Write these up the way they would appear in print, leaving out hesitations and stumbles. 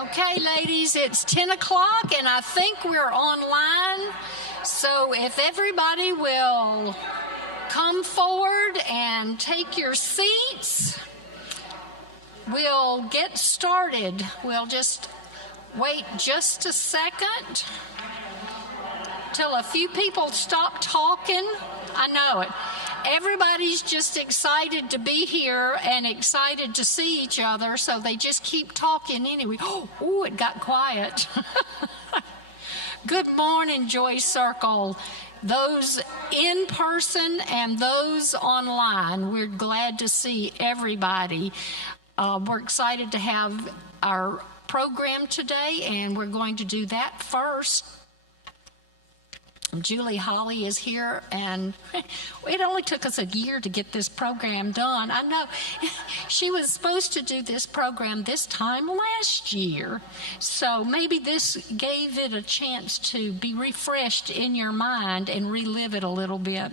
Okay, ladies, it's 10 o'clock and I think we're online. So if everybody will come forward and take your seats, we'll get started. We'll just wait just a second till a few people stop talking. I know it. Everybody's just excited to be here and excited to see each other, so they just keep talking anyway. Oh, it got quiet. Good morning, Joy Circle. Those in person and those online, we're glad to see everybody. We're excited to have our program today, and we're going to do that first. Julie Holly is here, and it only took us a year to get this program done. I know she was supposed to do this program this time last year, so maybe this gave it a chance to be refreshed in your mind and relive it a little bit.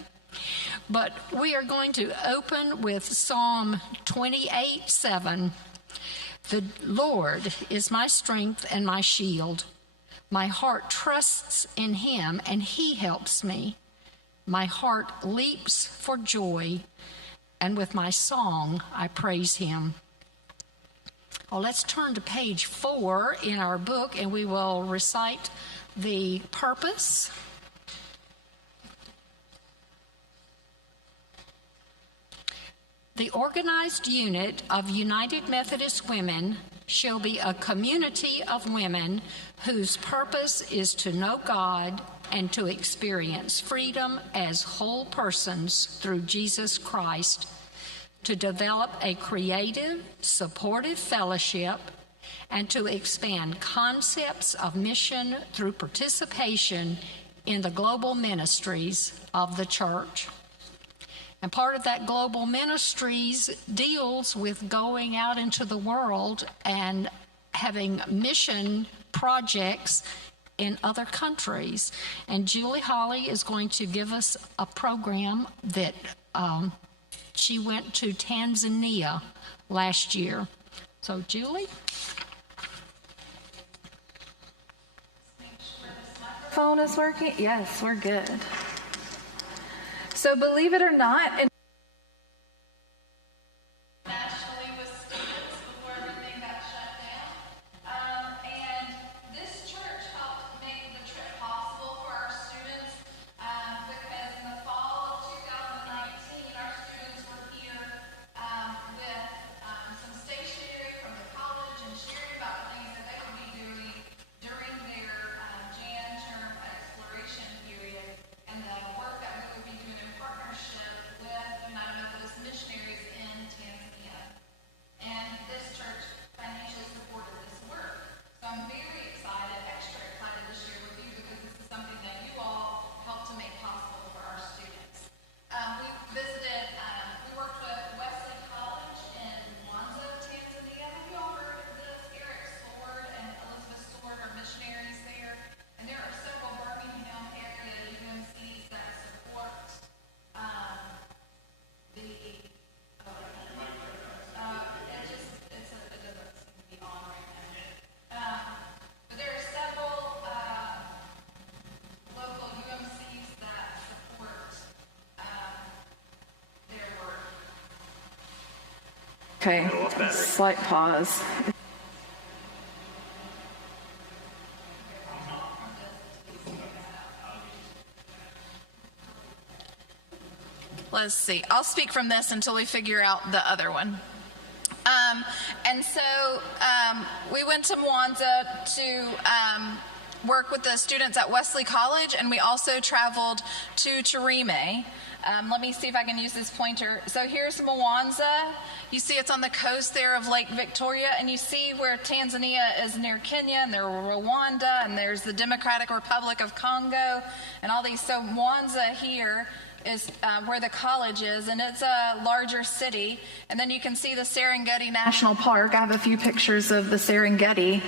But we are going to open with Psalm 28:7. The Lord is my strength and my shield. My heart trusts in him, and he helps me. My heart leaps for joy, and with my song I praise him. Well, let's turn to page 4 in our book, and we will recite the purpose. The organized unit of United Methodist Women shall be a community of women whose purpose is to know God and to experience freedom as whole persons through Jesus Christ, to develop a creative, supportive fellowship, and to expand concepts of mission through participation in the global ministries of the church. And part of that global ministries deals with going out into the world and having mission projects in other countries. And Julie Holly is going to give us a program that she went to Tanzania last year. So, Julie? Make sure this microphone is working. Yes, we're good. So believe it or not, nationally with students before everything got shut down. And this church helped make the trip possible for our students because in the fall of 2019, our students were here with some stationery from the college and sharing about things that they would be doing during their Jan term exploration period and the work that we would be doing in partnership with United Methodist missionaries in Tanzania. And this church financially supported this work. So I'm very excited, extra excited to share with you because this is something that you all helped to make possible for our students. We visited, we worked with Wesley College in Mwanza, Tanzania. Have you all heard of this? Eric Sword and Elizabeth Sword are missionaries there. And there are several Birmingham area UMCs that support it doesn't seem to be on right now. But there are several local UMCs that support their work. Okay, slight pause. Let's see. I'll speak from this until we figure out the other one. And so we went to Mwanza to work with the students at Wesley College, and we also traveled to Tarime. Let me see if I can use this pointer. So here's Mwanza. You see it's on the coast there of Lake Victoria, and you see where Tanzania is near Kenya, and there's Rwanda, and there's the Democratic Republic of Congo, and all these. So Mwanza here is where the college is, and it's a larger city. And then you can see the Serengeti National Park. I have a few pictures of the Serengeti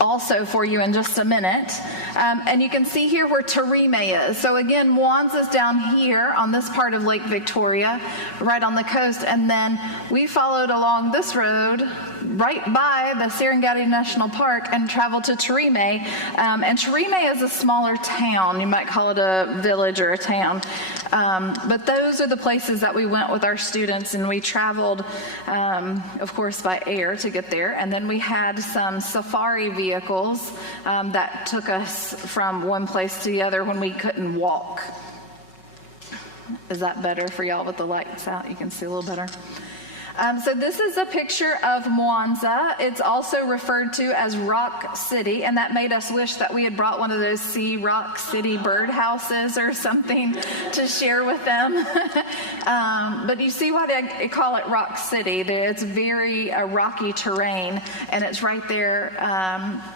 also for you in just a minute. And you can see here where Tarime is. So again, Mwanza's down here on this part of Lake Victoria, right on the coast. And then we followed along this road right by the Serengeti National Park and traveled to Tarime. And Tarime is a smaller town. You might call it a village or a town. But those are the places that we went with our students, and we traveled, of course, by air to get there. And then we had some safari vehicles that took us from one place to the other when we couldn't walk. Is that better for y'all with the lights out? You can see a little better. So this is a picture of Mwanza. It's also referred to as Rock City, and that made us wish that we had brought one of those Sea Rock City birdhouses or something to share with them. But you see why they call it Rock City. It's very rocky terrain, and it's right there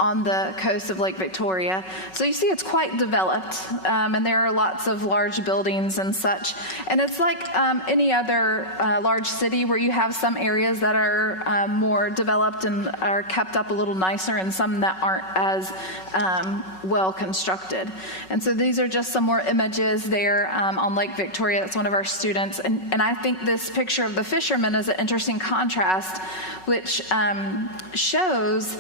on the coast of Lake Victoria. So you see it's quite developed, and there are lots of large buildings and such. And it's like any other large city where you have some areas that are more developed and are kept up a little nicer, and some that aren't as well constructed. And so these are just some more images there on Lake Victoria. That's one of our students. And I think this picture of the fishermen is an interesting contrast, which shows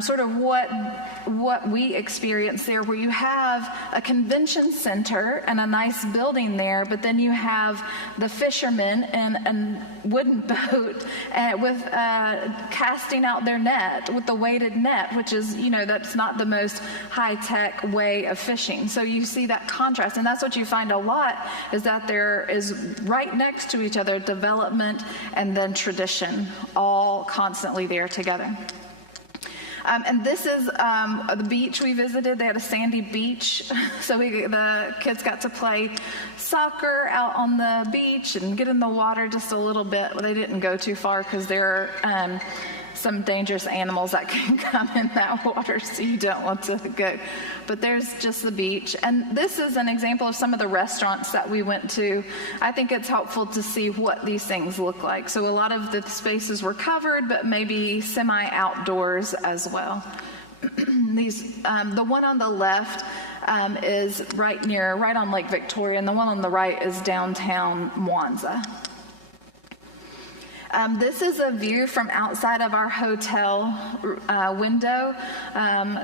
sort of what we experience there, where you have a convention center and a nice building there, but then you have the fishermen in a wooden boat with casting out their net with the weighted net, which is, that's not the most high-tech way of fishing. So you see that contrast, and that's what you find a lot, is that there is right next to each other development and then tradition, all constantly there together. And this is the beach we visited. They had a sandy beach, so the kids got to play soccer out on the beach and get in the water just a little bit. They didn't go too far because there are some dangerous animals that can come in that water, so you don't want to go. But there's just the beach. And this is an example of some of the restaurants that we went to. I think it's helpful to see what these things look like. So a lot of the spaces were covered, but maybe semi-outdoors as well. The one on the left is right on Lake Victoria, and the one on the right is downtown Mwanza. This is a view from outside of our hotel window.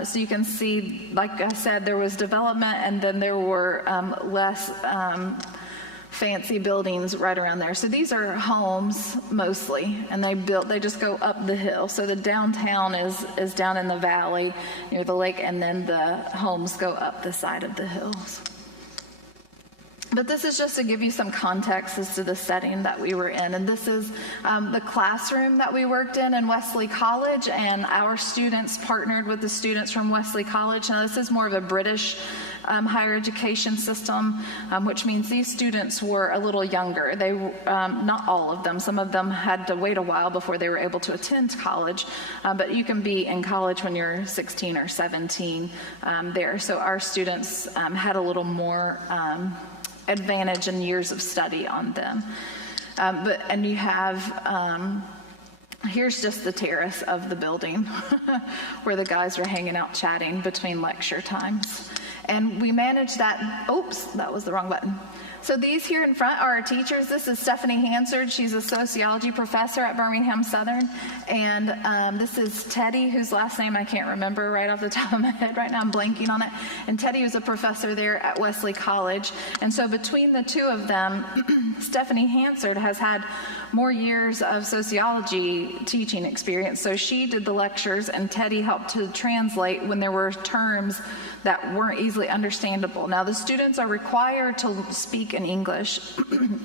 So you can see, like I said, there was development, and then there were less fancy buildings right around there. So these are homes mostly, and they just go up the hill. So the downtown is down in the valley near the lake, and then the homes go up the side of the hills. But this is just to give you some context as to the setting that we were in. And this is the classroom that we worked in Wesley College, and our students partnered with the students from Wesley College. Now, this is more of a British higher education system, which means these students were a little younger. They, not all of them, some of them had to wait a while before they were able to attend college, but you can be in college when you're 16 or 17 there. So our students had a little more advantage and years of study on them. And you have, here's just the terrace of the building where the guys were hanging out chatting between lecture times. And we managed that, oops, that was the wrong button. So these here in front are our teachers. This is Stephanie Hansard. She's a sociology professor at Birmingham Southern. And this is Teddy, whose last name I can't remember right off the top of my head right now. I'm blanking on it. And Teddy was a professor there at Wesley College. And so between the two of them, Stephanie Hansard has had more years of sociology teaching experience. So she did the lectures, and Teddy helped to translate when there were terms that weren't easily understandable. Now, the students are required to speak in English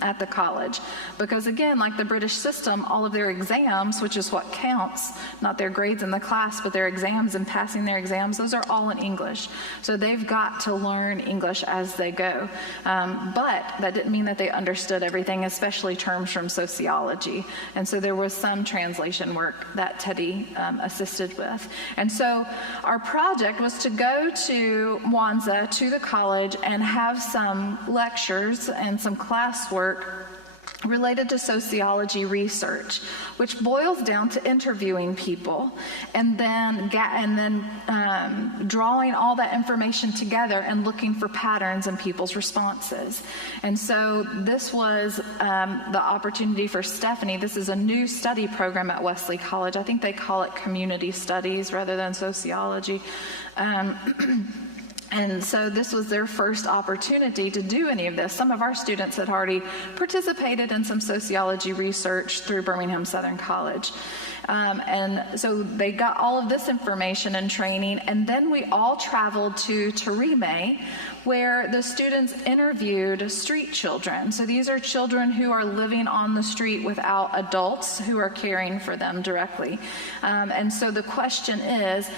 at the college because, again, like the British system, all of their exams, which is what counts, not their grades in the class, but their exams and passing their exams, those are all in English. So they've got to learn English as they go. But that didn't mean that they understood everything, especially terms from sociology. And so there was some translation work that Teddy assisted with. And so our project was to go to Mwanza, to the college, and have some lectures and some classwork related to sociology research, which boils down to interviewing people and then drawing all that information together and looking for patterns in people's responses. And so this was the opportunity for Stephanie. This is a new study program at Wesley College. I think they call it community studies rather than sociology. And so this was their first opportunity to do any of this. Some of our students had already participated in some sociology research through Birmingham Southern College. And so they got all of this information and training, and then we all traveled to Tarime, where the students interviewed street children. So these are children who are living on the street without adults who are caring for them directly. And so the question is,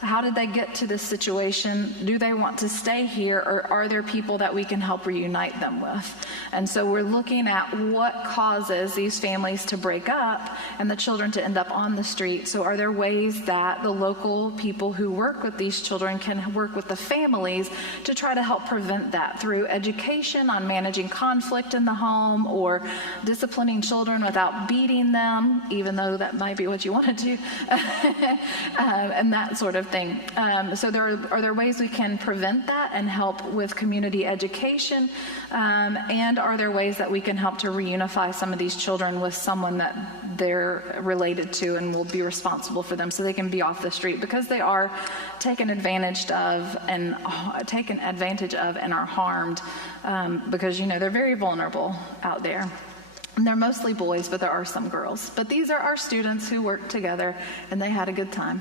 how did they get to this situation? Do they want to stay here, or are there people that we can help reunite them with? And so we're looking at what causes these families to break up and the children to end up on the street. So are there ways that the local people who work with these children can work with the families to try to help prevent that through education on managing conflict in the home, or disciplining children without beating them, even though that might be what you want to do, and that sort of thing. So are there ways we can prevent that and help with community education? And are there ways that we can help to reunify some of these children with someone that they're related to and will be responsible for them, so they can be off the street, because they are taken advantage of and are harmed, because they're very vulnerable out there. And they're mostly boys, but there are some girls. But these are our students who worked together, and they had a good time.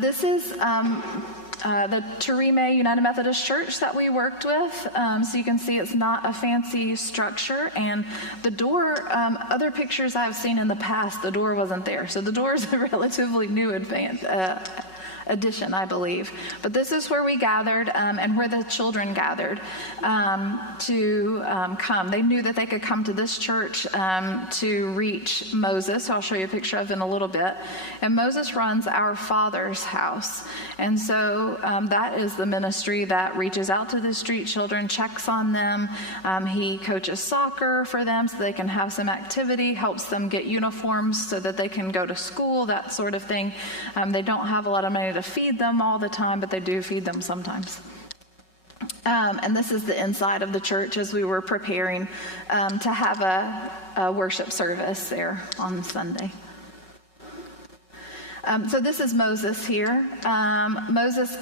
This is the Tarime United Methodist Church that we worked with. So you can see it's not a fancy structure. And the door, other pictures I've seen in the past, the door wasn't there. So the door is a relatively new addition, I believe. But this is where we gathered, and where the children gathered to come. They knew that they could come to this church to reach Moses, who I'll show you a picture of in a little bit. And Moses runs Our Father's House. And so that is the ministry that reaches out to the street children, checks on them. He coaches soccer for them so they can have some activity, helps them get uniforms so that they can go to school, that sort of thing. They don't have a lot of money to feed them all the time, but they do feed them sometimes. And this is the inside of the church as we were preparing to have a worship service there on Sunday. So this is Moses here. Moses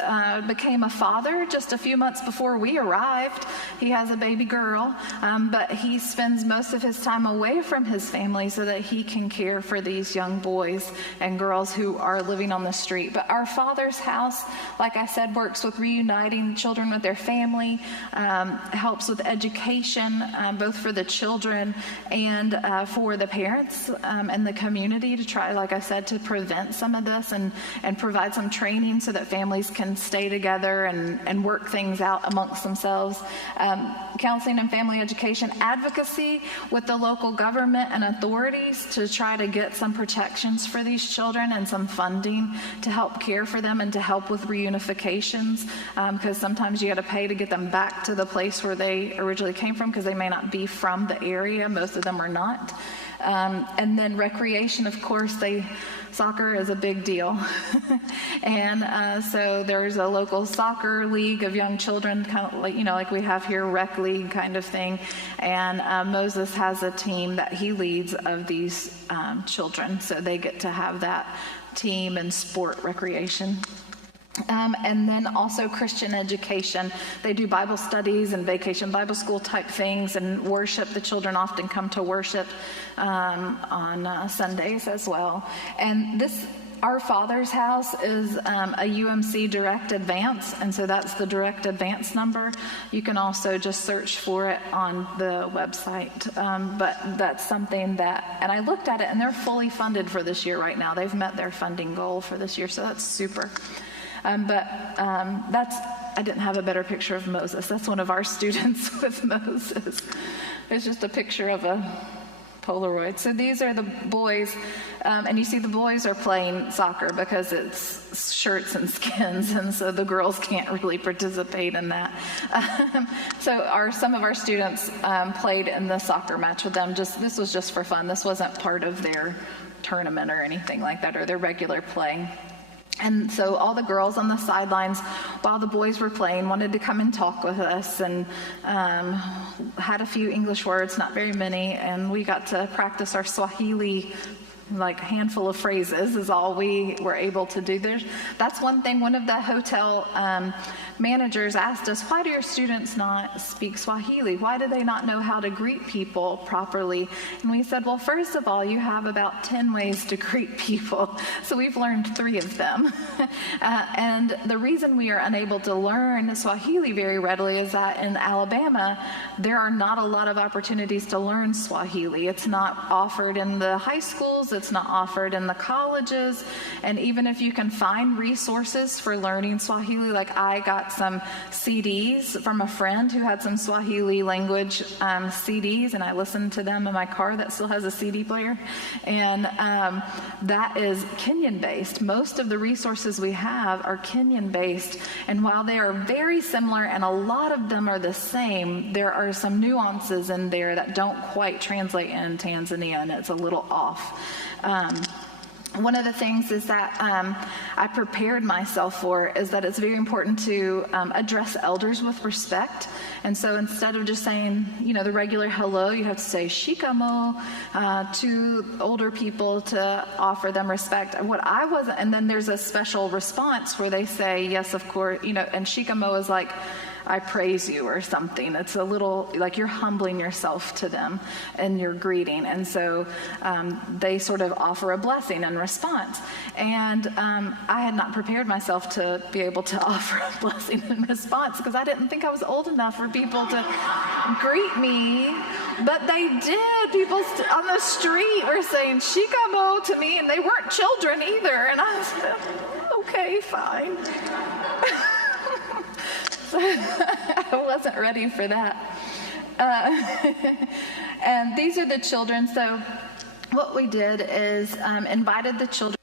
became a father just a few months before we arrived. He has a baby girl, but he spends most of his time away from his family so that he can care for these young boys and girls who are living on the street. But Our Father's House, like I said, works with reuniting children with their family, helps with education, both for the children and for the parents and the community, to try, like I said, to prevent some of this and provide some training so that families can stay together and work things out amongst themselves. Counseling and family education, advocacy with the local government and authorities to try to get some protections for these children and some funding to help care for them and to help with reunifications, because sometimes you got to pay to get them back to the place where they originally came from, because they may not be from the area. Most of them are not. And then recreation, of course, soccer is a big deal. And so there's a local soccer league of young children, kind of like we have here, rec league kind of thing. And Moses has a team that he leads of these children. So they get to have that team and sport recreation. And then also Christian education. They do Bible studies and vacation Bible school type things and worship. The children often come to worship on Sundays as well. And this, Our Father's House, is a UMC Direct Advance, and so that's the Direct Advance number. You can also just search for it on the website. But that's something that, and I looked at it, and they're fully funded for this year right now. They've met their funding goal for this year, so that's super. I didn't have a better picture of Moses. That's one of our students with Moses. It's just a picture of a Polaroid. So these are the boys, and you see the boys are playing soccer because it's shirts and skins, and so the girls can't really participate in that. So some of our students played in the soccer match with them. This was just for fun. This wasn't part of their tournament or anything like that, or their regular play. And so all the girls on the sidelines, while the boys were playing, wanted to come and talk with us, and had a few English words, not very many, and we got to practice our Swahili, like handful of phrases is all we were able to do. That's one thing. One of the hotel managers asked us, why do your students not speak Swahili? Why do they not know how to greet people properly? And we said, well, first of all, you have about 10 ways to greet people. So we've learned 3 of them. And the reason we are unable to learn Swahili very readily is that in Alabama, there are not a lot of opportunities to learn Swahili. It's not offered in the high schools. It's not offered in the colleges. And even if you can find resources for learning Swahili, like I got some CDs from a friend who had some Swahili language CDs, and I listened to them in my car that still has a CD player. And that is Kenyan based. Most of the resources we have are Kenyan based. And while they are very similar and a lot of them are the same, there are some nuances in there that don't quite translate in Tanzania, and it's a little off. One of the things is that I prepared myself for is that it's very important to address elders with respect. And so instead of just saying, the regular hello, you have to say shikamo to older people to offer them respect. And then there's a special response where they say, yes, of course, and shikamo is like, I praise you or something. It's a little like you're humbling yourself to them in your greeting. And so they sort of offer a blessing in response. And I had not prepared myself to be able to offer a blessing in response because I didn't think I was old enough for people to greet me. But they did. People on the street were saying shikamo to me, and they weren't children either. And I said, okay, fine. I wasn't ready for that. And these are the children. So what we did is invited the children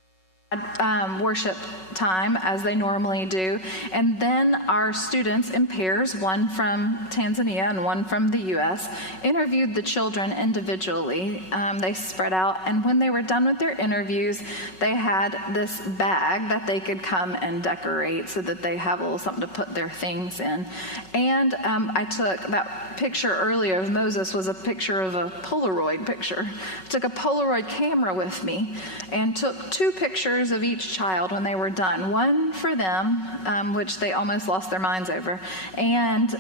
worship time as they normally do, and then our students in pairs, one from Tanzania and one from the U.S., interviewed the children individually. They spread out, and when they were done with their interviews, they had this bag that they could come and decorate so that they have a little something to put their things in. And I took that picture earlier of Moses was a picture of a Polaroid picture. I took a Polaroid camera with me and took 2 pictures of each child when they were done. One for them, which they almost lost their minds over, and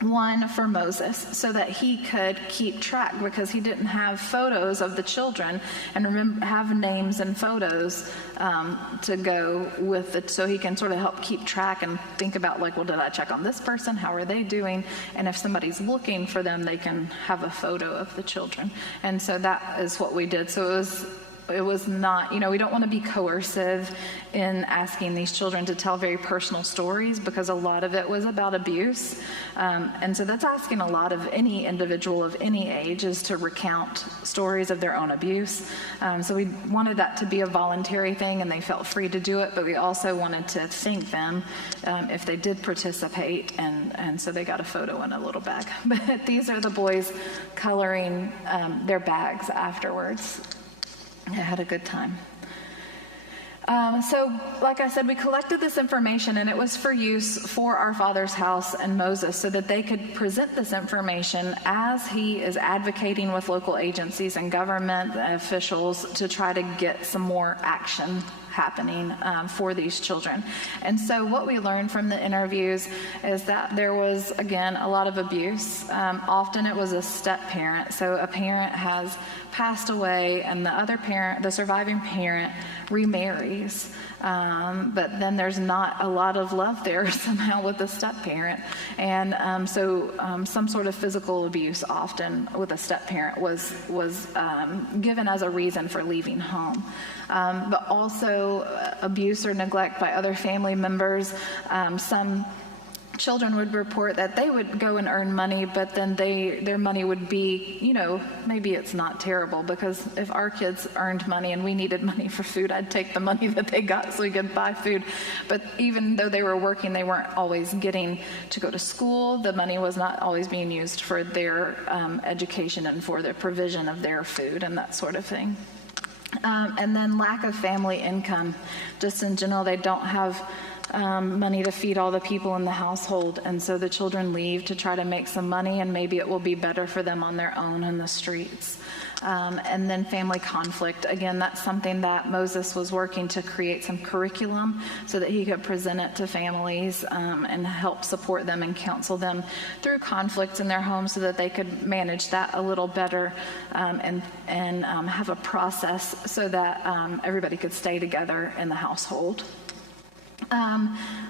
one for Moses so that he could keep track because he didn't have photos of the children and have names and photos to go with it, so he can sort of help keep track and think about like, well, did I check on this person? How are they doing? And if somebody's looking for them, they can have a photo of the children. And so that is what we did. So it was not, we don't want to be coercive in asking these children to tell very personal stories because a lot of it was about abuse. And so that's asking a lot of any individual of any age is to recount stories of their own abuse. So we wanted that to be a voluntary thing and they felt free to do it, but we also wanted to thank them if they did participate. And so they got a photo in a little bag. But these are the boys coloring their bags afterwards. I had a good time. So, like I said, we collected this information and it was for use for our Father's house and Moses so that they could present this information as he is advocating with local agencies and government officials to try to get some more action happening for these children. And so what we learned from the interviews is that there was, again, a lot of abuse. Often it was a step parent. So a parent has passed away and the other parent, the surviving parent, remarries. But then there's not a lot of love there somehow with the step parent. And so some sort of physical abuse often with a step parent was given as a reason for leaving home. But also abuse or neglect by other family members. Some children would report that they would go and earn money, but then their money would be, maybe it's not terrible, because if our kids earned money and we needed money for food, I'd take the money that they got so we could buy food. But even though they were working, they weren't always getting to go to school. The money was not always being used for their education and for the provision of their food and that sort of thing. And then lack of family income. Just in general, they don't have money to feed all the people in the household, and so the children leave to try to make some money, and maybe it will be better for them on their own in the streets. And then family conflict. Again, that's something that Moses was working to create some curriculum so that he could present it to families and help support them and counsel them through conflicts in their homes so that they could manage that a little better and have a process so that everybody could stay together in the household.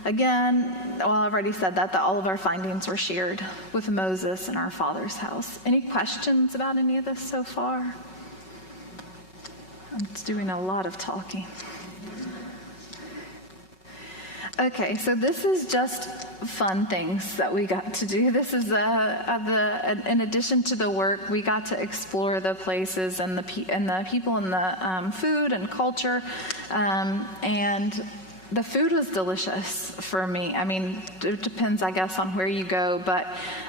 Again, I've already said that all of our findings were shared with Moses in our father's house. Any questions about any of this so far? I'm just doing a lot of talking. Okay, so this is just fun things that we got to do. This is in addition to the work, we got to explore the places and the people and the food and culture, and the food was delicious for me. I mean, it depends, I guess, on where you go. But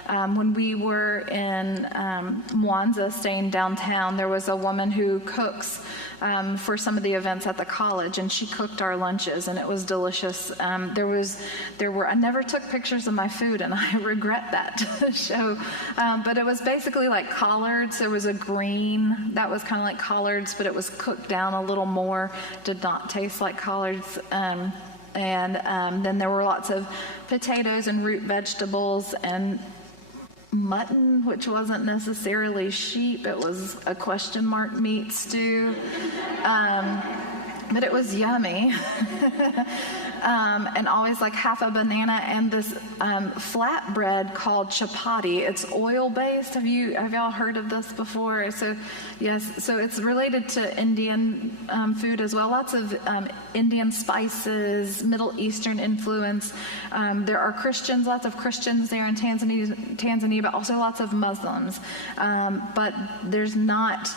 when we were in Mwanza, staying downtown, there was a woman who cooks for some of the events at the college, and she cooked our lunches, and it was delicious. I never took pictures of my food, and I regret that to show. But it was basically like collards. There was a green that was kind of like collards, but it was cooked down a little more. Did not taste like collards. And then there were lots of potatoes and root vegetables and mutton, which wasn't necessarily sheep. It was a question mark meat stew. But it was yummy. And always like half a banana and this flatbread called chapati. It's oil-based. Have y'all heard of this before? So yes, so it's related to Indian food as well. Lots of Indian spices, Middle Eastern influence. There are Christians, lots of Christians there in Tanzania, but also lots of Muslims. But there's not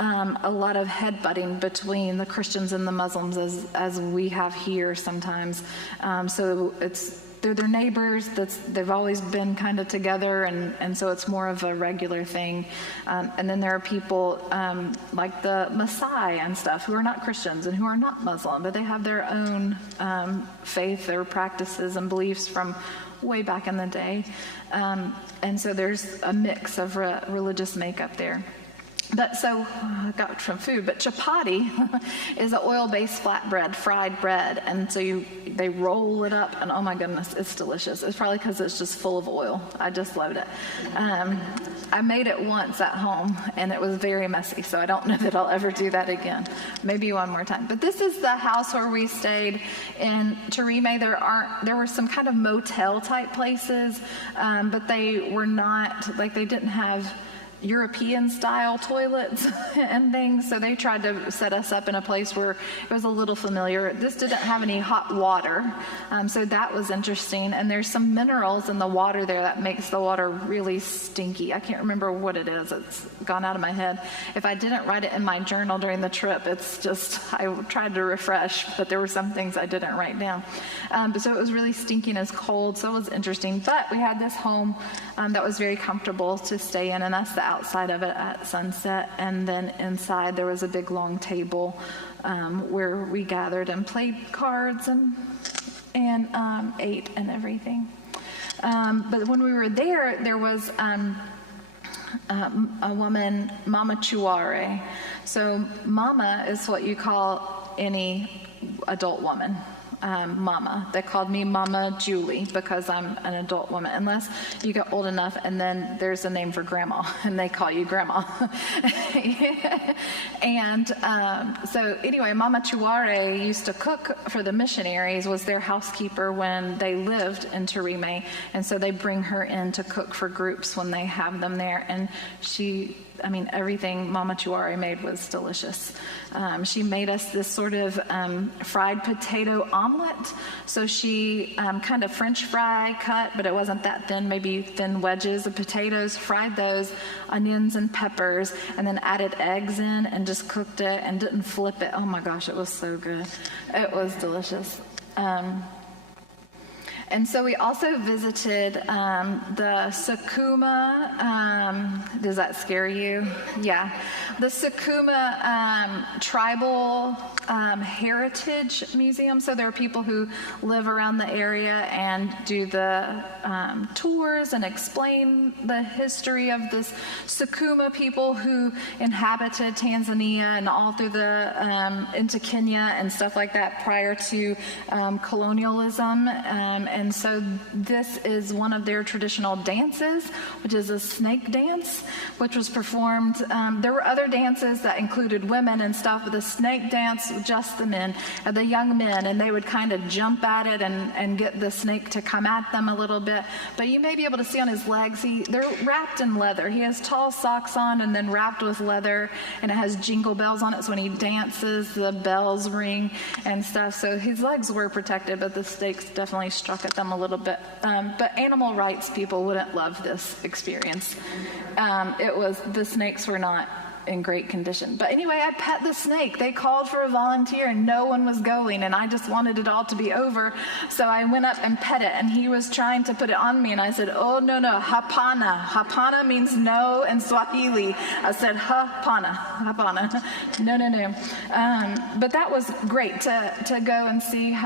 a lot of headbutting between the Christians and the Muslims as we have here sometimes. So they're their neighbors. They've always been kind of together, and so it's more of a regular thing. And then there are people like the Maasai and stuff who are not Christians and who are not Muslim, but they have their own faith, their practices and beliefs from way back in the day. And so there's a mix of religious makeup there. But so I got from food, but chapati is an oil-based flatbread, fried bread, and so they roll it up, and oh my goodness, it's delicious. It's probably because it's just full of oil. I just loved it. I made it once at home, and it was very messy, so I don't know that I'll ever do that again. Maybe one more time. But this is the house where we stayed in Tarime. There were some kind of motel-type places, but they were not, like they didn't have European-style toilets and things, so they tried to set us up in a place where it was a little familiar. This didn't have any hot water, so that was interesting. And there's some minerals in the water there that makes the water really stinky. I can't remember what it is. It's gone out of my head. If I didn't write it in my journal during the trip, it's just, I tried to refresh, but there were some things I didn't write down. So it was really stinky and it's cold, so it was interesting. But we had this home that was very comfortable to stay in, and that's the outside of it at sunset. And then inside there was a big long table where we gathered and played cards and ate and everything. But when we were there was a woman, Mama Chuare. So Mama is what you call any adult woman. Mama. They called me Mama Julie because I'm an adult woman, unless you get old enough and then there's a name for grandma and they call you grandma. And so anyway, Mama Chuare used to cook for the missionaries, was their housekeeper when they lived in Tarime, and so they bring her in to cook for groups when they have them there. And she everything Mama Chuari made was delicious. She made us this sort of fried potato omelet. So she kind of French fry cut, but it wasn't that thin, maybe thin wedges of potatoes, fried those, onions and peppers, and then added eggs in and just cooked it and didn't flip it. Oh my gosh, it was so good. It was delicious. And so we also visited the Sakuma, does that scare you? Yeah. The Sakuma Tribal Heritage Museum. So there are people who live around the area and do the tours and explain the history of this Sakuma people who inhabited Tanzania and all through into Kenya and stuff like that prior to colonialism. And so this is one of their traditional dances, which is a snake dance, which was performed. There were other dances that included women and stuff, but the snake dance, just the men, the young men, and they would kind of jump at it and get the snake to come at them a little bit. But you may be able to see on his legs, they're wrapped in leather. He has tall socks on and then wrapped with leather, and it has jingle bells on it, so when he dances, the bells ring and stuff. So his legs were protected, but the snakes definitely struck at them a little bit. But animal rights people wouldn't love this experience. The snakes were not in great condition. But anyway, I pet the snake. They called for a volunteer and no one was going, and I just wanted it all to be over. So I went up and pet it, and he was trying to put it on me, and I said, oh, no, hapana. Hapana means no in Swahili. I said, hapana. No. But that was great to go and see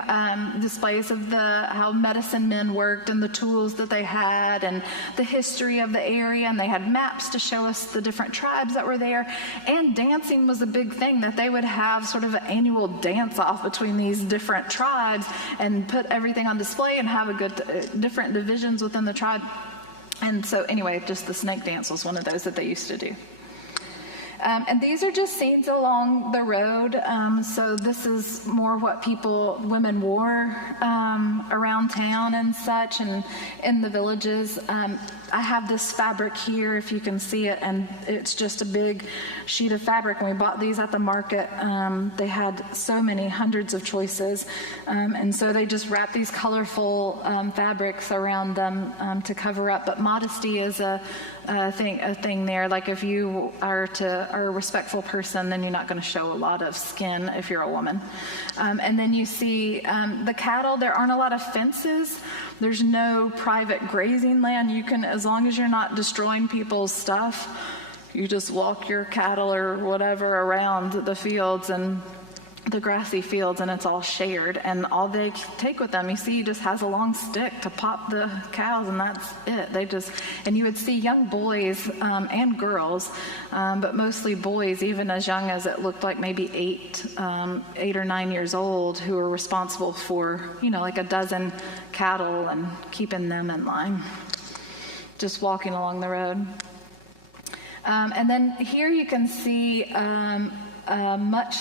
displays of how medicine men worked and the tools that they had and the history of the area, and they had maps to show us the different tribes that were there. And dancing was a big thing, that they would have sort of an annual dance-off between these different tribes and put everything on display and have a good different divisions within the tribe. And so anyway, just the snake dance was one of those that they used to do. And these are just scenes along the road. So this is more what women wore around town and such, and in the villages. I have this fabric here, if you can see it, and it's just a big sheet of fabric. When we bought these at the market, they had so many, hundreds of choices. And so they just wrap these colorful fabrics around them to cover up. But modesty is a thing there. Like if you are a respectful person, then you're not going to show a lot of skin if you're a woman. And then you see the cattle. There aren't a lot of fences. There's no private grazing land. You can, as long as you're not destroying people's stuff, you just walk your cattle or whatever around the fields and the grassy fields, and it's all shared, and all they take with them, you see, he just has a long stick to pop the cows, and that's it. And you would see young boys and girls, but mostly boys, even as young as it looked like maybe 8 or 9 years old, who were responsible for, like a dozen cattle and keeping them in line, just walking along the road. And then here you can see a much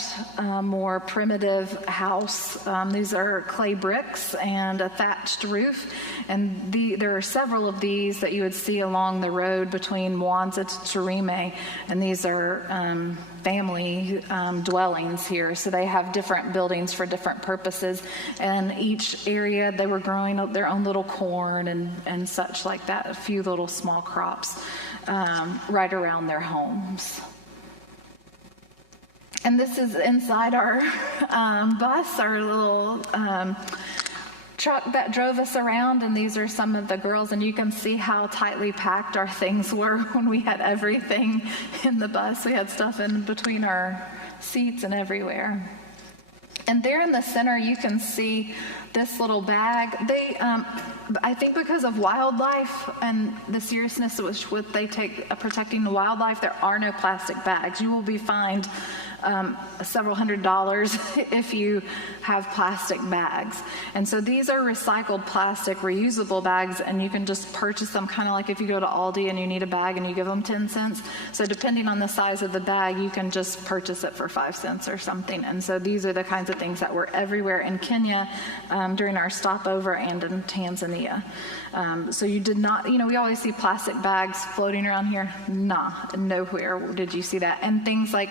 more primitive house. These are clay bricks and a thatched roof, and there are several of these that you would see along the road between Mwanza to Tarime, and these are family dwellings here. So they have different buildings for different purposes, and each area they were growing their own little corn and such like that, a few little small crops right around their homes. And this is inside our bus, our little truck that drove us around, and these are some of the girls, and you can see how tightly packed our things were when we had everything in the bus. We had stuff in between our seats and everywhere. And there in the center, you can see this little bag. They, I think because of wildlife and the seriousness with which they take protecting the wildlife, there are no plastic bags. You will be fined several $100s if you have plastic bags. And so these are recycled plastic, reusable bags, and you can just purchase them kind of like if you go to Aldi and you need a bag and you give them 10 cents. So depending on the size of the bag, you can just purchase it for 5 cents or something. And so these are the kinds of things that were everywhere in Kenya during our stopover and in Tanzania. So you did not, we always see plastic bags floating around here. Nah, nowhere did you see that. And things like,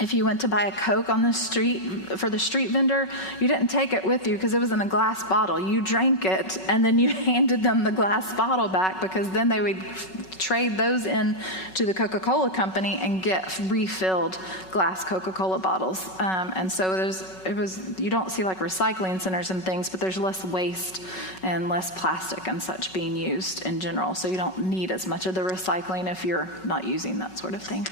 if you went to buy a Coke on the street for the street vendor, you didn't take it with you because it was in a glass bottle. You drank it and then you handed them the glass bottle back, because then they would trade those in to the Coca-Cola company and get refilled glass Coca-Cola bottles. And so you don't see like recycling centers and things, but there's less waste and less plastic and such being used in general. So you don't need as much of the recycling if you're not using that sort of thing.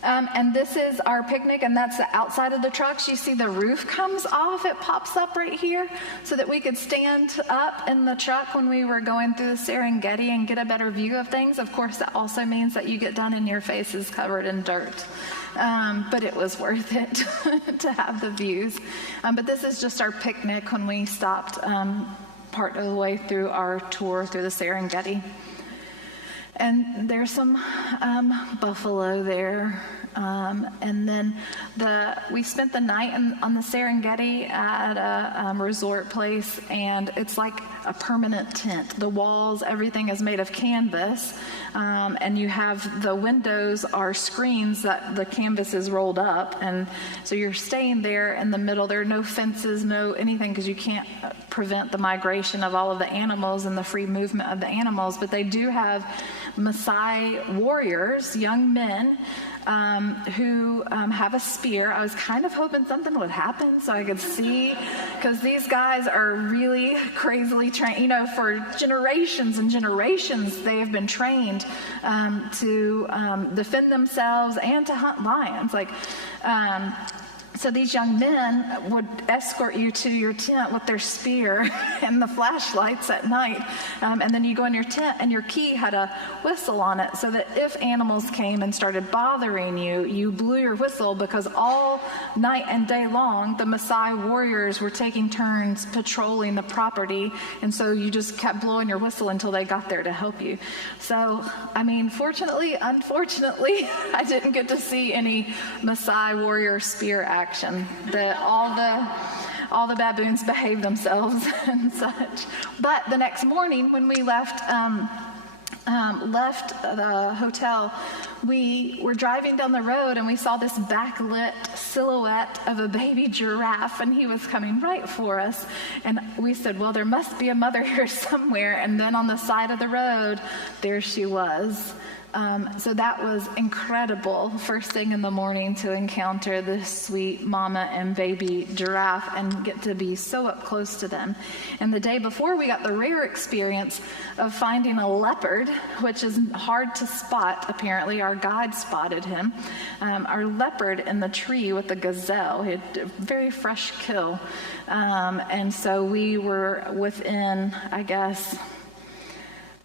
And this is our picnic, and that's the outside of the trucks. You see the roof comes off. It pops up right here so that we could stand up in the truck when we were going through the Serengeti and get a better view of things. Of course, that also means that you get down and your face is covered in dirt. But it was worth it to have the views. But this is just our picnic when we stopped part of the way through our tour through the Serengeti. And there's some buffalo there. And then we spent the night on the Serengeti at a resort place, and it's like a permanent tent. The walls, everything is made of canvas, and you have the windows are screens that the canvas is rolled up, and so you're staying there in the middle. There are no fences, no anything, because you can't prevent the migration of all of the animals and the free movement of the animals, but they do have Maasai warriors, young men, who have a spear. I was kind of hoping something would happen so I could see, because these guys are really crazily trained. For generations and generations, they have been trained to defend themselves and to hunt lions. So these young men would escort you to your tent with their spear and the flashlights at night. And then you go in your tent, and your key had a whistle on it, so that if animals came and started bothering you, you blew your whistle, because all night and day long, the Maasai warriors were taking turns patrolling the property. And so you just kept blowing your whistle until they got there to help you. So, fortunately, unfortunately, I didn't get to see any Maasai warrior spear action. All the baboons behaved themselves and such. But the next morning, when we left the hotel, we were driving down the road, and we saw this backlit silhouette of a baby giraffe, and he was coming right for us. And we said, well, there must be a mother here somewhere. And then on the side of the road, there she was. So that was incredible, first thing in the morning, to encounter this sweet mama and baby giraffe and get to be so up close to them. And the day before, we got the rare experience of finding a leopard, which is hard to spot, apparently. Our guide spotted him. Our leopard in the tree with the gazelle. He had a very fresh kill. And so we were within, I guess,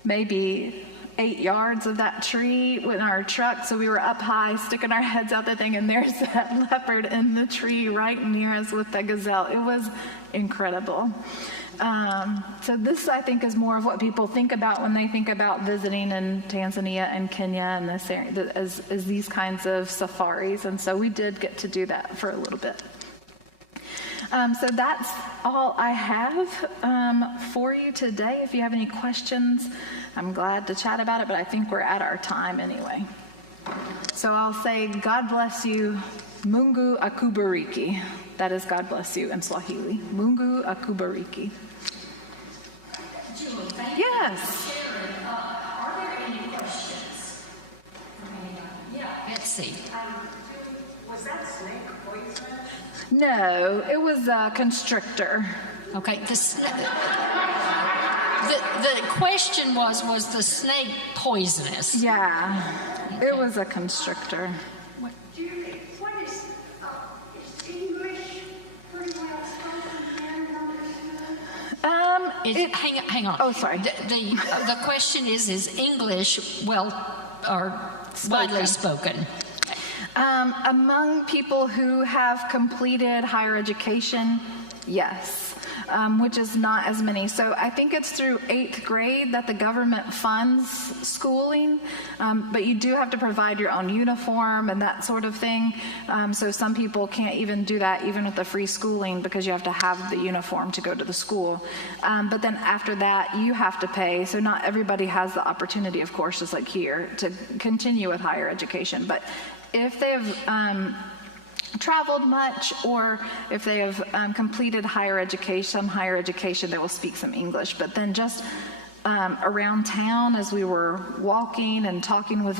maybe 8 yards of that tree in our truck. So we were up high, sticking our heads out the thing, and there's that leopard in the tree right near us with the gazelle. It was incredible. So this, I think, is more of what people think about when they think about visiting in Tanzania and Kenya and this area, as these kinds of safaris. And so we did get to do that for a little bit. So that's all I have for you today. If you have any questions, I'm glad to chat about it, but I think we're at our time anyway. So I'll say, God bless you, Mungu akubariki. That is God bless you in Swahili. Mungu akubariki. Jill, thank Yes. you. Are there any questions? Yeah, let's see. Was that snake poisonous? No, it was a constrictor. Okay, the question was the snake poisonous? Yeah, it was a constrictor. What is English pretty well spoken and understood? Hang on. Oh, sorry. The question is English well or widely spoken? Among people who have completed higher education, yes, which is not as many. So I think it's through 8th grade that the government funds schooling, but you do have to provide your own uniform and that sort of thing. So some people can't even do that even with the free schooling because you have to have the uniform to go to the school. But then after that, you have to pay. So not everybody has the opportunity, of course, just like here, to continue with higher education. But if they've traveled much, or if they have completed higher education, they will speak some English. But then just around town, as we were walking and talking with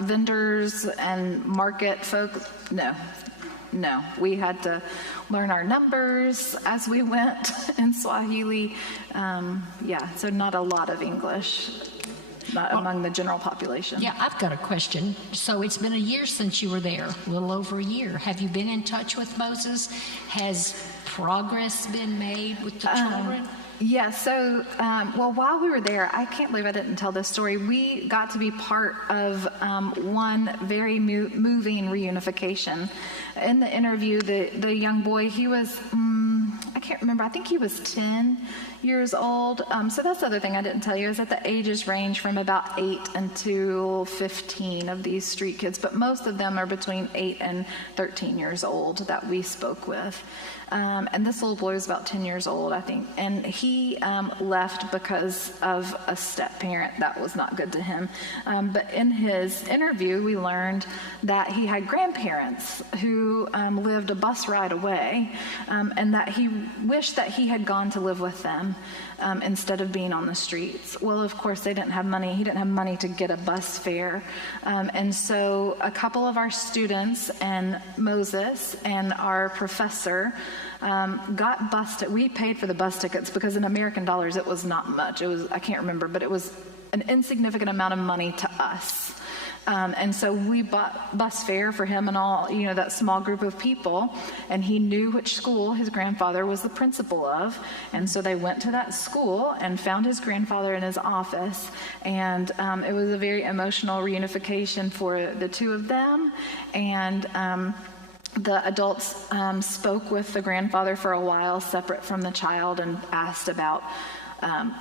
vendors and market folk, no, we had to learn our numbers as we went in Swahili. So not a lot of English. Not among the general population. Yeah, I've got a question. So it's been a year since you were there, a little over a year. Have you been in touch with Moses? Has progress been made with the children? Yeah, so, while we were there, I can't believe I didn't tell this story. We got to be part of one very moving reunification. In the interview, the young boy, he was, I can't remember, I think he was 10 years old. So that's the other thing I didn't tell you, is that the ages range from about 8 until 15 of these street kids, but most of them are between 8 and 13 years old that we spoke with. And this little boy was about 10 years old, I think. And he left because of a step-parent that was not good to him. But in his interview, we learned that he had grandparents who lived a bus ride away, and that he wished that he had gone to live with them instead of being on the streets. Well, of course, they didn't have money. He didn't have money to get a bus fare. And so a couple of our students and Moses and our professor got bus we paid for the bus tickets because in American dollars it was not much. It was, I can't remember, but it was an insignificant amount of money to us. And so we bought bus fare for him and all, that small group of people, and he knew which school his grandfather was the principal of. And so they went to that school and found his grandfather in his office. And it was a very emotional reunification for the two of them. And the adults spoke with the grandfather for a while, separate from the child, and asked about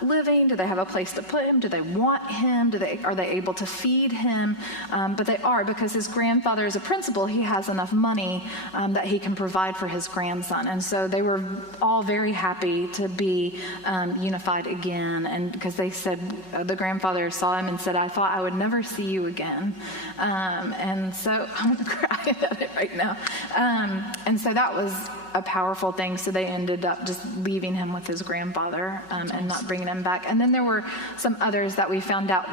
living. Do they have a place to put him? Do they want him? Are they able to feed him? But they are, because his grandfather is a principal. He has enough money that he can provide for his grandson. And so they were all very happy to be unified again. And because they said, the grandfather saw him and said, "I thought I would never see you again." And so I'm going to cry about it right now. And so that was a powerful thing. So they ended up just leaving him with his grandfather and not bringing him back. And then there were some others that we found out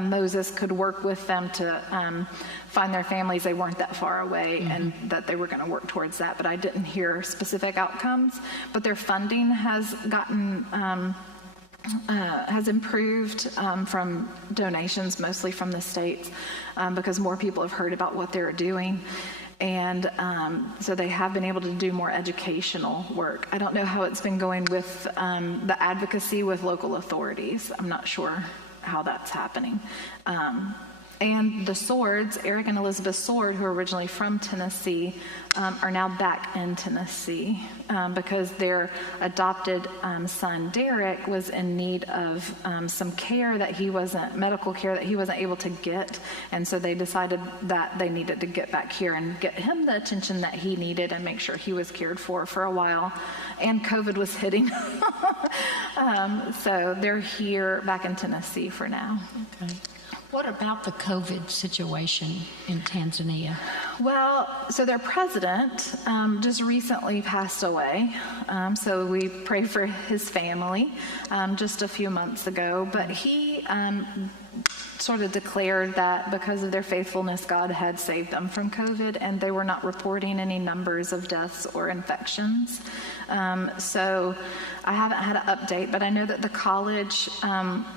Moses could work with them to find their families. They weren't that far away, and that they were going to work towards that. But I didn't hear specific outcomes. But their funding has gotten has improved from donations, mostly from the states, because more people have heard about what they're doing. And so they have been able to do more educational work. I don't know how it's been going with the advocacy with local authorities. I'm not sure how that's happening. And the Swords, Eric and Elizabeth Sword, who are originally from Tennessee, are now back in Tennessee because their adopted son, Derek, was in need of some medical care that he wasn't able to get. And so they decided that they needed to get back here and get him the attention that he needed and make sure he was cared for a while. And COVID was hitting. So they're here back in Tennessee for now. Okay. What about the COVID situation in Tanzania? Well, so their president just recently passed away. So we pray for his family just a few months ago. But he sort of declared that because of their faithfulness, God had saved them from COVID, and they were not reporting any numbers of deaths or infections. So I haven't had an update, but I know that the college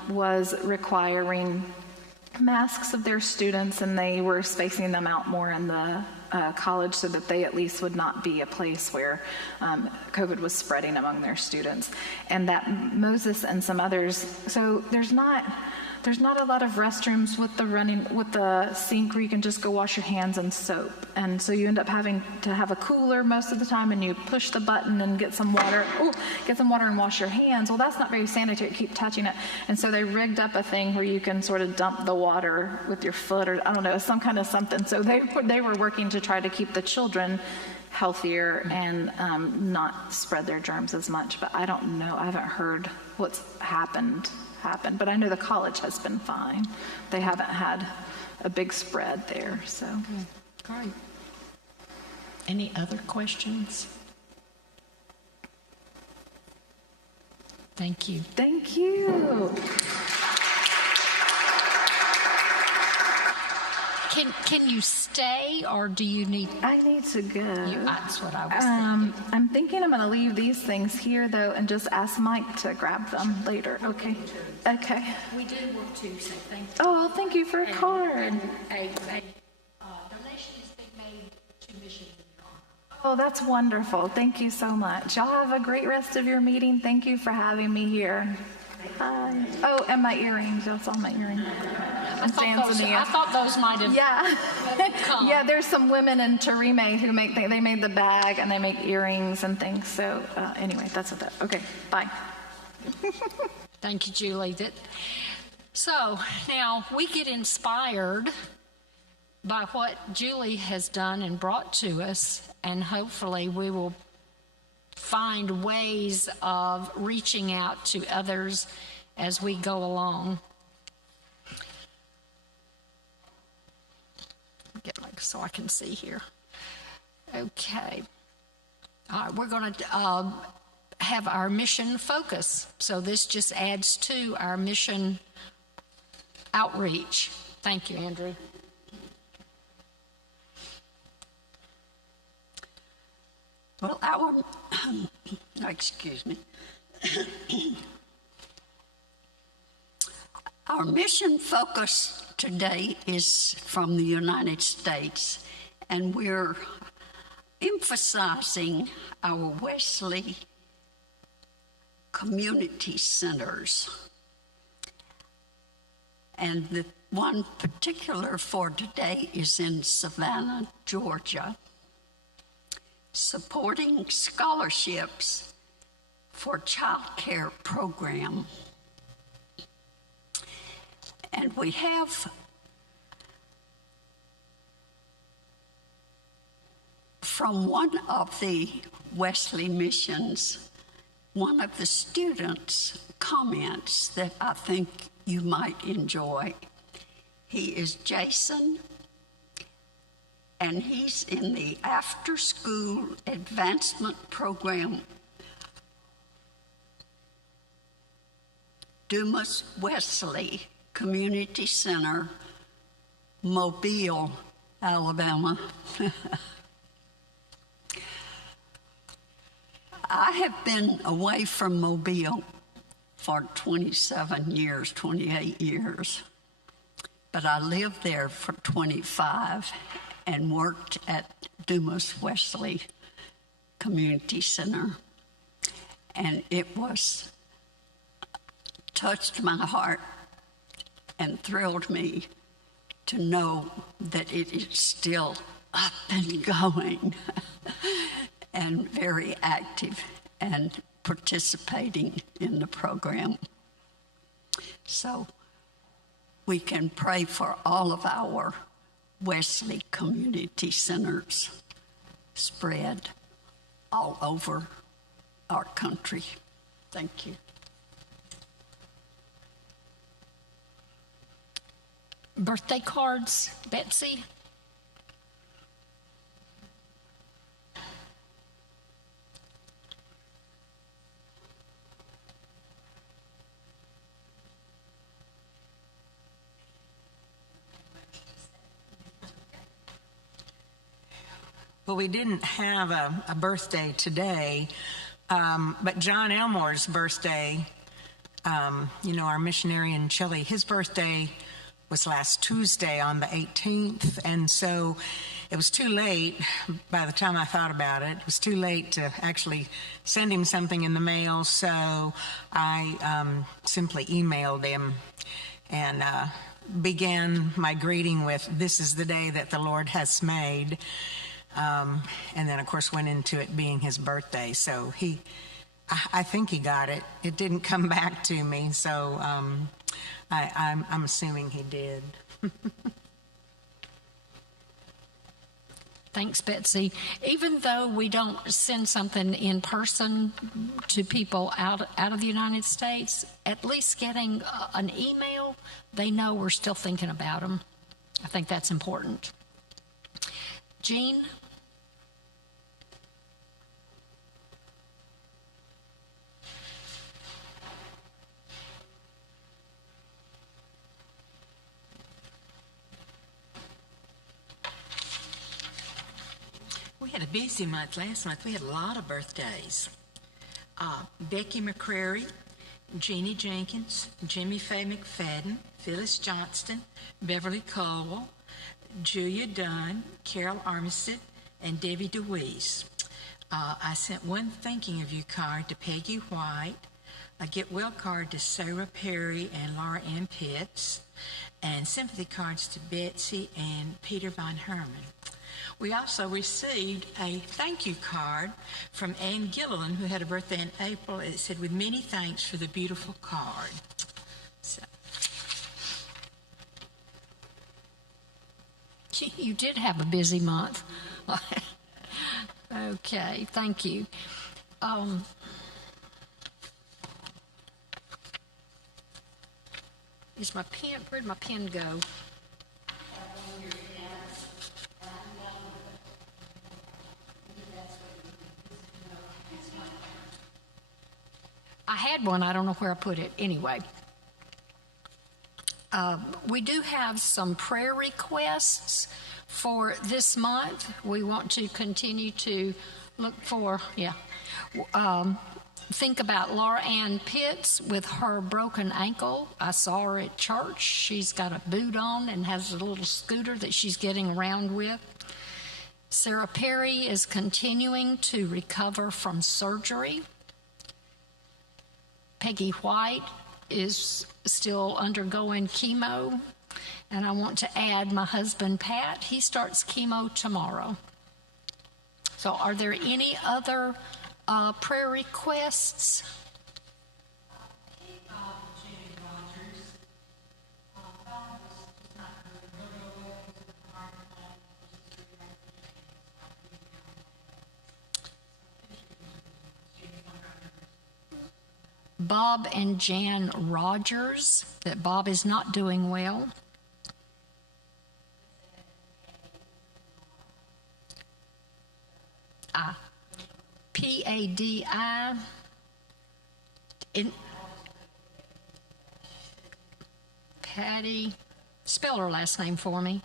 was requiring masks of their students, and they were spacing them out more in the college so that they at least would not be a place where COVID was spreading among their students. And that Moses and some others, so there's There's not a lot of restrooms with the sink where you can just go wash your hands and soap. And so you end up having to have a cooler most of the time, and you push the button and get some water. And wash your hands. Well, that's not very sanitary. Keep touching it. And so they rigged up a thing where you can sort of dump the water with your foot, or I don't know, some kind of something. So they were working to try to keep the children healthier and not spread their germs as much. But I don't know. I haven't heard what's happened. But I know the college has been fine. They haven't had a big spread there. So Great. Any other questions? Thank you. Thank you. Can you stay, or do you need? I need to go. That's what I was thinking. I'm thinking I'm going to leave these things here, though, and just ask Mike to grab them later. Okay. Okay. We do want to say thank you. Oh, thank you for a card. And a donation is being made to Mission. Oh, that's wonderful. Thank you so much. Y'all have a great rest of your meeting. Thank you for having me here. Bye. Oh, and my earrings. Y'all saw my earrings. I thought those might have come. Yeah, there's some women in Tarime who they made the bag and they make earrings and things. So anyway, that's what that. Okay, bye. Thank you, Julie. So now we get inspired by what Julie has done and brought to us, and hopefully we will find ways of reaching out to others as we go along. So I can see here. Okay. All right, we're going to have our mission focus. So this just adds to our mission outreach. Thank you, Andrew. Well, excuse me. Our mission focus today is from the United States, and we're emphasizing our Wesley community centers. And the one particular for today is in Savannah, Georgia, supporting scholarships for child care program. And we have from one of the Wesley missions, one of the students' comments that I think you might enjoy. He is Jason, and he's in the after-school advancement program, Dumas Wesley Community Center, Mobile, Alabama. I have been away from Mobile for 28 years, but I lived there for 25 and worked at Dumas Wesley Community Center. And it touched my heart and thrilled me to know that it is still up and going and very active and participating in the program. So we can pray for all of our Wesley community centers spread all over our country. Thank you. Birthday cards, Betsy? Well, we didn't have a birthday today, but John Elmore's birthday, our missionary in Chile, his birthday was last Tuesday on the 18th, and so it was too late. By the time I thought about it, it was too late to actually send him something in the mail, so I simply emailed him. and began my greeting with, "This is the day that the Lord has made." And then, of course, went into it being his birthday. So I think he got it. It didn't come back to me, so I'm assuming he did. Thanks, Betsy. Even though we don't send something in person to people out of the United States, at least getting an email, they know we're still thinking about them. I think that's important. Jean? We had a busy month last month. We had a lot of birthdays. Becky McCrary, Jeannie Jenkins, Jimmy Faye McFadden, Phyllis Johnston, Beverly Colwell, Julia Dunn, Carol Armistead, and Debbie DeWeese. I sent one thinking of you card to Peggy White, a get well card to Sarah Perry and Laura Ann Pitts, and sympathy cards to Betsy and Peter Von Herman. We also received a thank you card from Ann Gilliland, who had a birthday in April. It said, "With many thanks for the beautiful card." So. You did have a busy month. Okay, thank you. Is my pen, where'd my pen go? I had one, I don't know where I put it. Anyway, we do have some prayer requests for this month. We want to continue to look for, think about Laura Ann Pitts with her broken ankle. I saw her at church. She's got a boot on and has a little scooter that she's getting around with. Sarah Perry is continuing to recover from surgery. Peggy White is still undergoing chemo. And I want to add my husband, Pat. He starts chemo tomorrow. So are there any other prayer requests? Bob and Jan Rogers, that Bob is not doing well. P-A-D-I. Patty, spell her last name for me.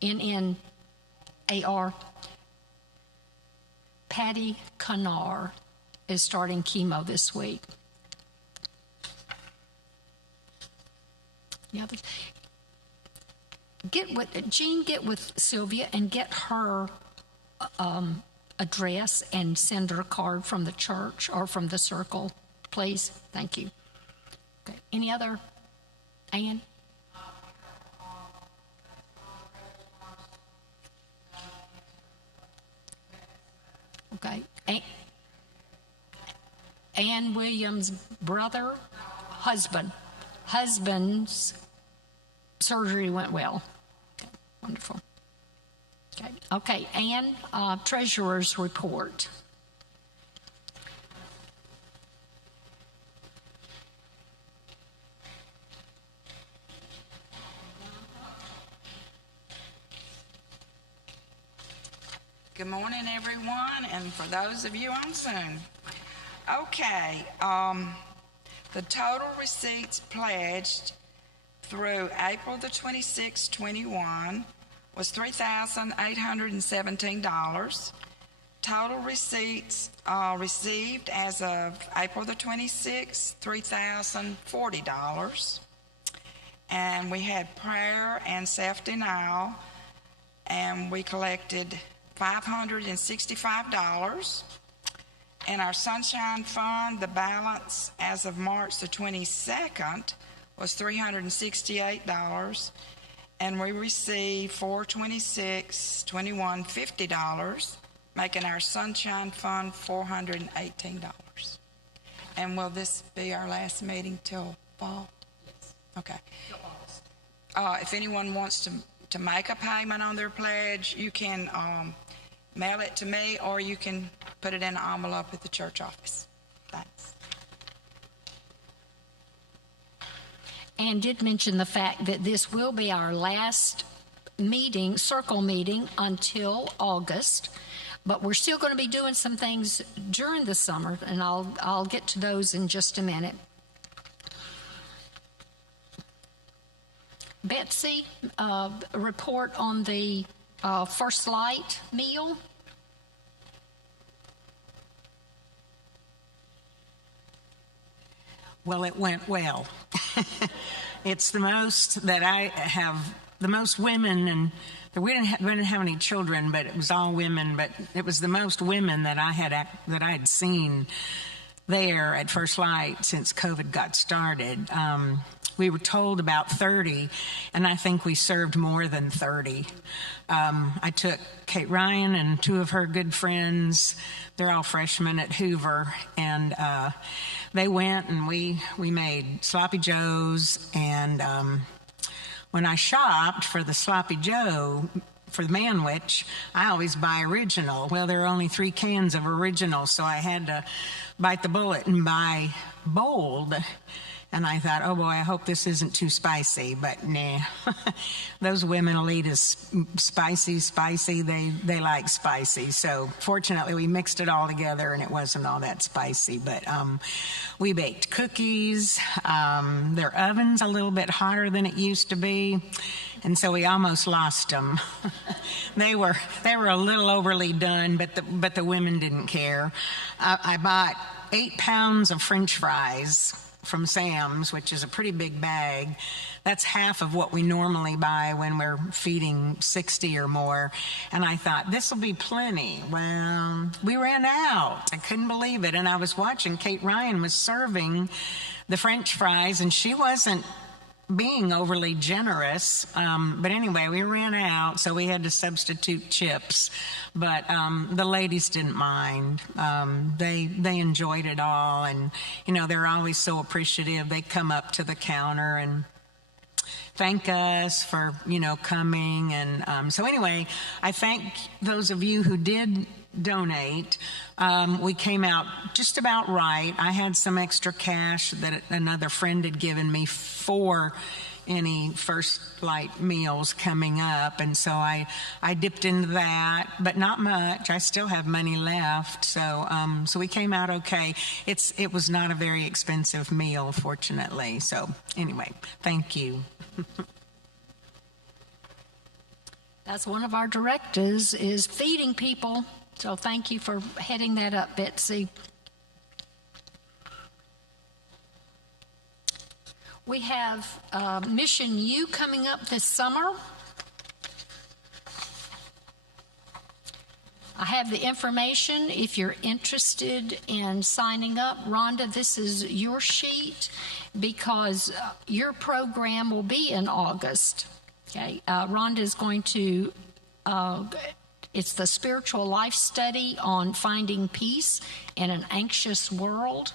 N-N-A-R. Patty Canar is starting chemo this week. Yeah, get with Sylvia and get her address and send her a card from the church or from the circle, please. Thank you. Okay. Any other? Ann? Okay. Ann Williams' brother, husband's surgery went well. Okay, wonderful. Okay, Ann, treasurer's report. Good morning, everyone, and for those of you on Zoom. Okay, the total receipts pledged through April the 26th, 21 was $3,817. Total receipts received as of April the 26th, $3,040. And we had prayer and self-denial, and we collected $565. In our Sunshine Fund, the balance as of March the 22nd was $368, and we received $426.21 $50, making our Sunshine Fund $418. And will this be our last meeting till fall? Yes. Okay. If anyone wants to make a payment on their pledge, you can mail it to me, or you can put it in an envelope at the church office. Thanks. And did mention the fact that this will be our last meeting, circle meeting, until August. But we're still going to be doing some things during the summer, and I'll get to those in just a minute. Betsy, a report on the First Light meal. Well, it went well. It's the most that I have, the most women, and we didn't have any children, but it was all women, but it was the most women that I had seen there at First Light since COVID got started. We were told about 30, and I think we served more than 30. I took Kate Ryan and two of her good friends. They're all freshmen at Hoover, and they went, and we made sloppy joes. And when I shopped for the sloppy joe, for the manwich, I always buy original. Well, there are only 3 cans of original, so I had to bite the bullet and buy bold. And I thought, oh boy, I hope this isn't too spicy, but nah. Those women will eat as spicy. They like spicy. So fortunately, we mixed it all together and it wasn't all that spicy. But we baked cookies. Their oven's a little bit hotter than it used to be. And so we almost lost them. They were a little overly done, but the women didn't care. I bought 8 pounds of French fries from Sam's, which is a pretty big bag. That's half of what we normally buy when we're feeding 60 or more. And I thought, this will be plenty. Well, we ran out. I couldn't believe it. And I was watching, Kate Ryan was serving the French fries, and she wasn't being overly generous. But anyway, we ran out, so we had to substitute chips. But the ladies didn't mind. They enjoyed it all, and they're always so appreciative. They come up to the counter and thank us for coming. And so anyway, I thank those of you who did donate. We came out just about right. I had some extra cash that another friend had given me for any First Light meals coming up, and so I dipped into that, but not much. I still have money left, so we came out okay. It was not a very expensive meal, fortunately. So anyway, thank you. That's one of our directives, is feeding people. So thank you for heading that up, Betsy. We have Mission U coming up this summer. I have the information if you're interested in signing up. Rhonda, this is your sheet because your program will be in August. Okay, Rhonda is going to, it's the spiritual life study on finding peace in an anxious world.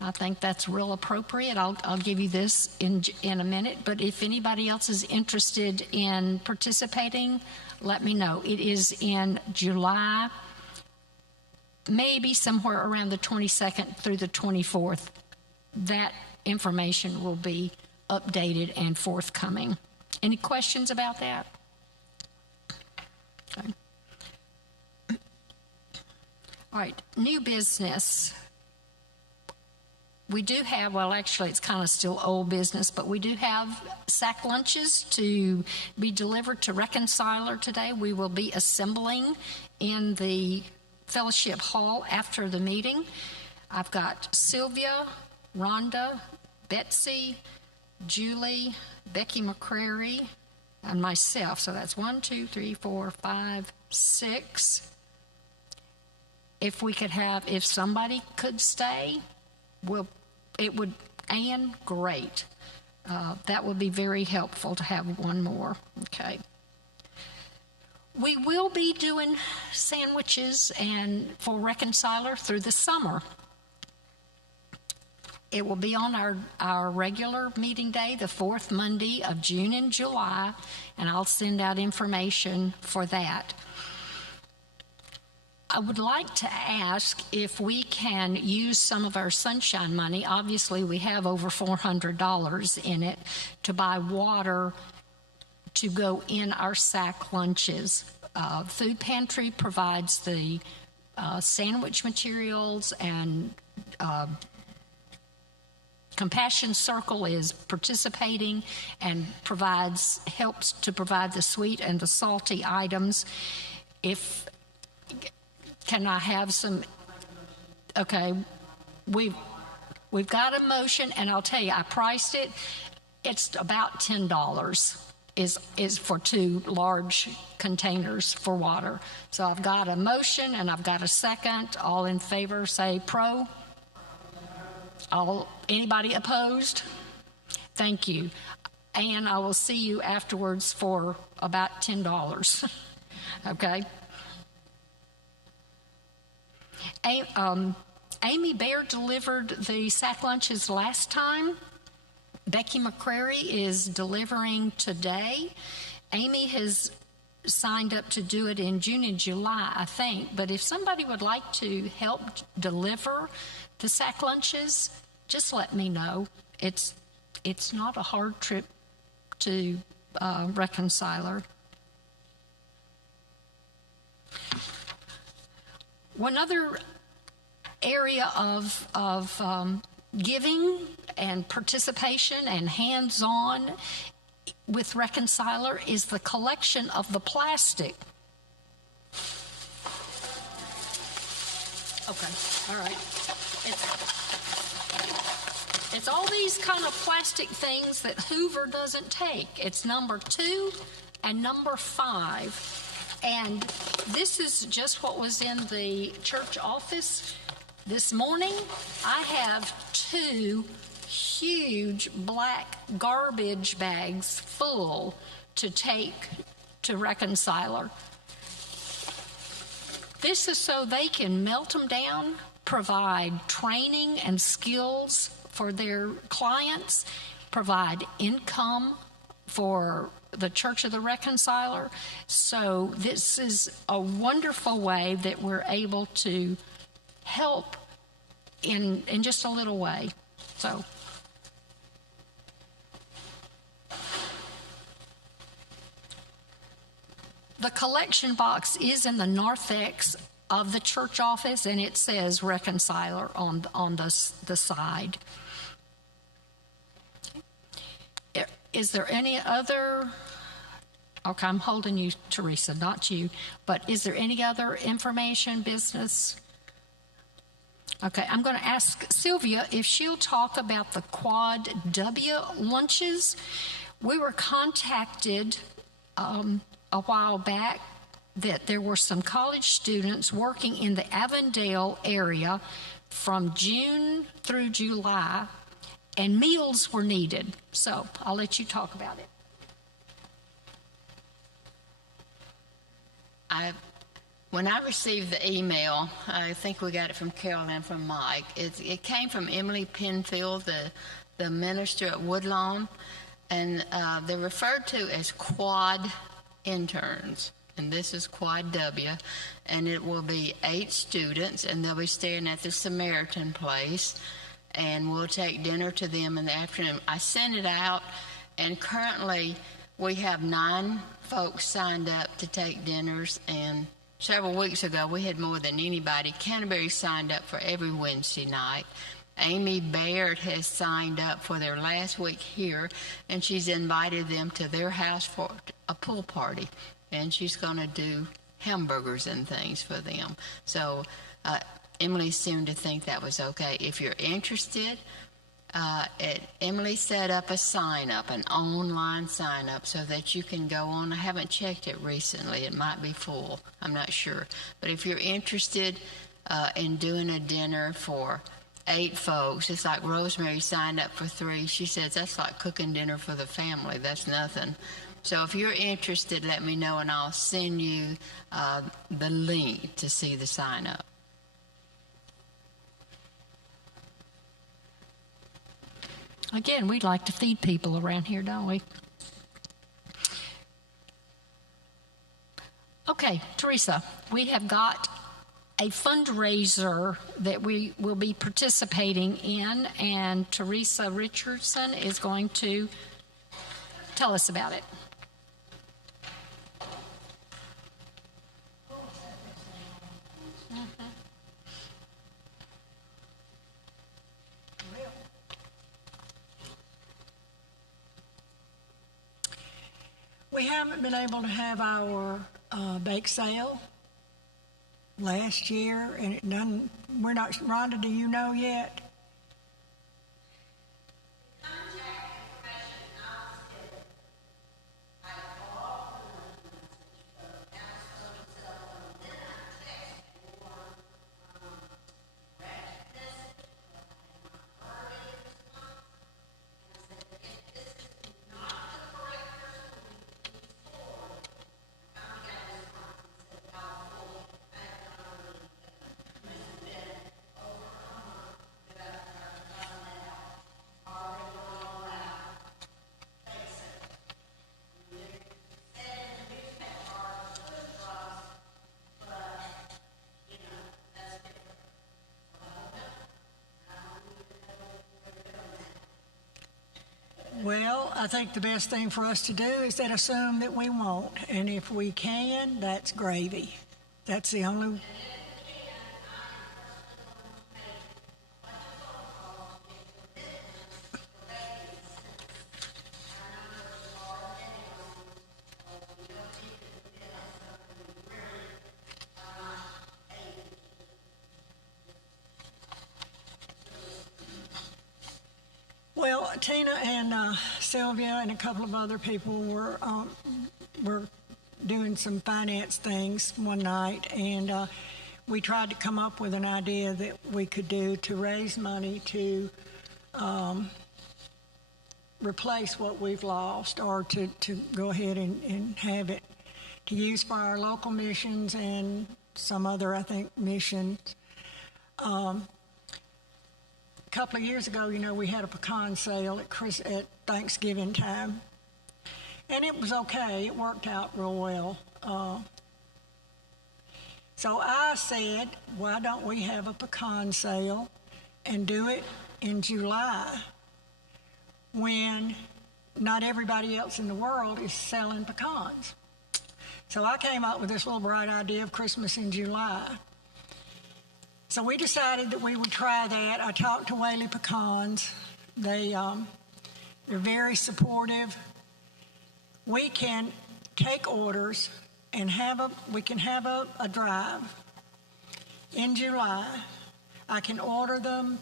I think that's real appropriate. I'll give you this in a minute, but if anybody else is interested in participating, let me know. It is in July, maybe somewhere around the 22nd through the 24th. That information will be updated and forthcoming. Any questions about that? Okay. All right, new business. We do have, well, actually, it's kind of still old business, but we do have sack lunches to be delivered to Reconciler today. We will be assembling in the fellowship hall after the meeting. I've got Sylvia, Rhonda, Betsy, Julie, Becky McCrary, and myself. So that's 1, 2, 3, 4, 5, 6. if somebody could stay, Ann, great. That would be very helpful to have one more, okay? We will be doing sandwiches and for Reconciler through the summer. It will be on our regular meeting day, the fourth Monday of June and July, and I'll send out information for that. I would like to ask if we can use some of our sunshine money. Obviously, we have over $400 in it to buy water to go in our sack lunches. Food Pantry provides the sandwich materials, and Compassion Circle is participating and helps to provide the sweet and the salty items. Can I have some? Okay, we've got a motion, and I'll tell you, I priced it. It's about $10 is for 2 large containers for water. So I've got a motion and I've got a second. All in favor say pro. Anybody opposed? Thank you. And I will see you afterwards for about $10. Okay. Amy Bear delivered the sack lunches last time. Becky McCrary is delivering today. Amy has signed up to do it in June and July, I think. But if somebody would like to help deliver the sack lunches, just let me know. It's not a hard trip to Reconciler. One other area of giving and participation and hands-on with Reconciler is the collection of the plastic. Okay, all right. It's all these kind of plastic things that Hoover doesn't take. It's number 2 and number 5. And this is just what was in the church office this morning. I have 2 huge black garbage bags full to take to Reconciler. This is so they can melt them down, provide training and skills for their clients, provide income for the Church of the Reconciler. So this is a wonderful way that we're able to help in just a little way. So the collection box is in the narthex of the church office, and it says Reconciler on the side. Is there any other? Okay, I'm holding you, Teresa, not you. But is there any other information, business? Okay, I'm going to ask Sylvia if she'll talk about the Quad W lunches. We were contacted a while back that there were some college students working in the Avondale area from June through July, and meals were needed. So I'll let you talk about it. When I received the email, I think we got it from Carol and from Mike. It came from Emily Penfield, the minister at Woodlawn, and they're referred to as Quad interns. And this is Quad W, and it will be 8 students, and they'll be staying at the Samaritan Place, and we'll take dinner to them in the afternoon. I sent it out, and currently we have 9 folks signed up to take dinners, and several weeks ago we had more than anybody. Canterbury signed up for every Wednesday night. Amy Baird has signed up for their last week here, and she's invited them to their house for a pool party, and she's going to do hamburgers and things for them. So Emily seemed to think that was okay. If you're interested, Emily set up a sign-up, an online sign-up, so that you can go on. I haven't checked it recently. It might be full. I'm not sure. But if you're interested, in doing a dinner for 8 folks. It's like Rosemary signed up for 3. She says that's like cooking dinner for the family. That's nothing. So if you're interested, let me know and I'll send you the link to see the sign up. Again, we'd like to feed people around here, don't we? Okay, Teresa, we have got a fundraiser that we will be participating in, and Teresa Richardson is going to tell us about it. We haven't been able to have our bake sale last year, and it doesn't. We're not. Rhonda, do you know yet? Well, I think the best thing for us to do is that assume that we won't. And if we can, that's gravy. That's the only... Well, Tina and Sylvia and a couple of other people were doing some finance things one night, and we tried to come up with an idea that we could do to raise money to replace what we've lost, or to go ahead and have it to use for our local missions and some other, I think, missions. A couple of years ago, we had a pecan sale at Thanksgiving time, and it was okay. It worked out real well. So I said, why don't we have a pecan sale and do it in July when not everybody else in the world is selling pecans? So I came up with this little bright idea of Christmas in July. So we decided that we would try that. I talked to Whaley Pecans. They're very supportive. We can take orders and we can have a drive in July. I can order them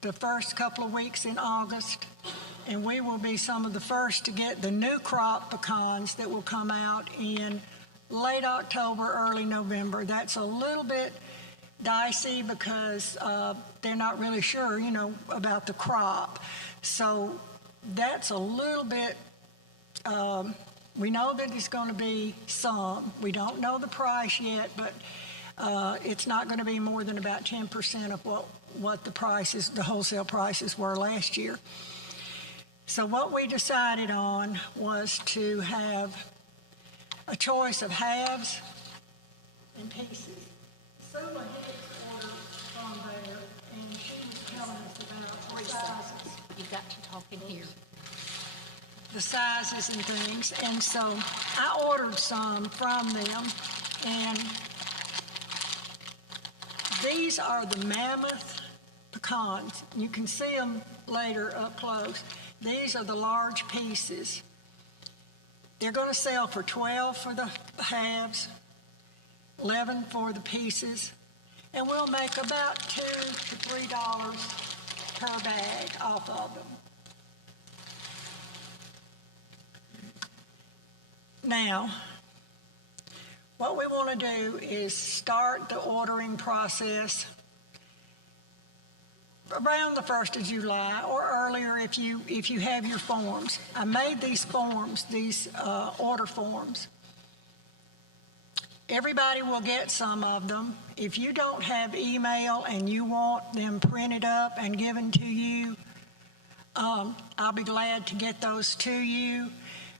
the first couple of weeks in August, and we will be some of the first to get the new crop pecans that will come out in late October, early November. That's a little bit dicey because they're not really sure, about the crop. So that's a little bit, we know that it's going to be some. We don't know the price yet, but it's not going to be more than about 10% of what the wholesale prices were last year. So what we decided on was to have a choice of halves and pieces. Sula Hicks ordered from there, and she was telling us about the sizes. You've got to talk in here. The sizes and things, and so I ordered some from them, and these are the mammoth pecans. You can see them later up close. These are the large pieces. They're going to sell for $12 for the halves, $11 for the pieces, and we'll make about $2 to $3 per bag off of them. Now, What we want to do is start the ordering process around the 1st of July or earlier if you have your forms. I made these forms, these order forms. Everybody will get some of them. If you don't have email and you want them printed up and given to you, I'll be glad to get those to you.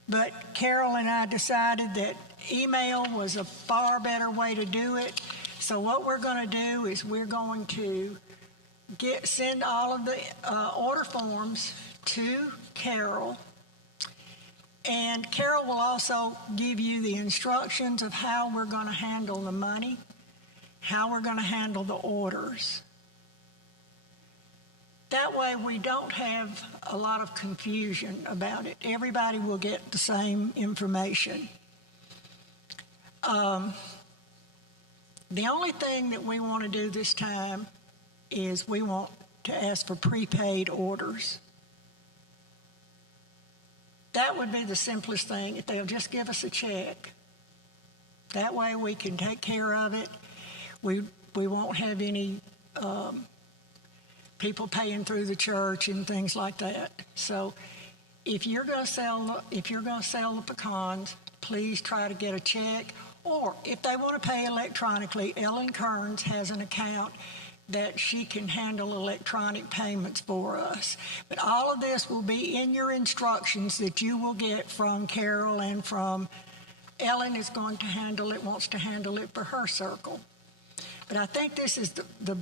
But Carol and I decided that email was a far better way to do it. So what we're going to do is we're going to send all of the order forms to Carol. And Carol will also give you the instructions of how we're going to handle the money, how we're going to handle the orders. That way we don't have a lot of confusion about it. Everybody will get the same information. The only thing that we want to do this time is we want to ask for prepaid orders. That would be the simplest thing, if they'll just give us a check. That way we can take care of it. We won't have any people paying through the church and things like that. So if you're going to sell the pecans, please try to get a check. Or if they want to pay electronically, Ellen Kearns has an account that she can handle electronic payments for us. But all of this will be in your instructions that you will get from Carol and from Ellen is going to handle it, wants to handle it for her circle. But I think this is the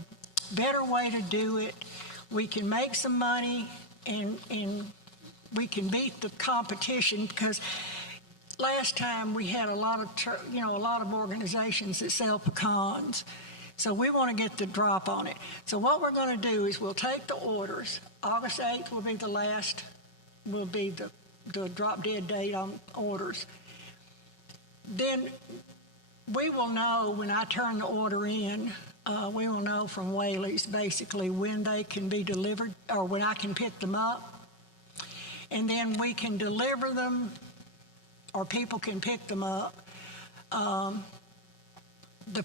better way to do it. We can make some money and we can beat the competition, because last time we had a lot of organizations that sell pecans. So we want to get the drop on it. So what we're going to do is we'll take the orders. August 8th will be the drop dead date on orders. Then we will know when I turn the order in, we will know from Whaley's basically when they can be delivered or when I can pick them up. And then we can deliver them or people can pick them up the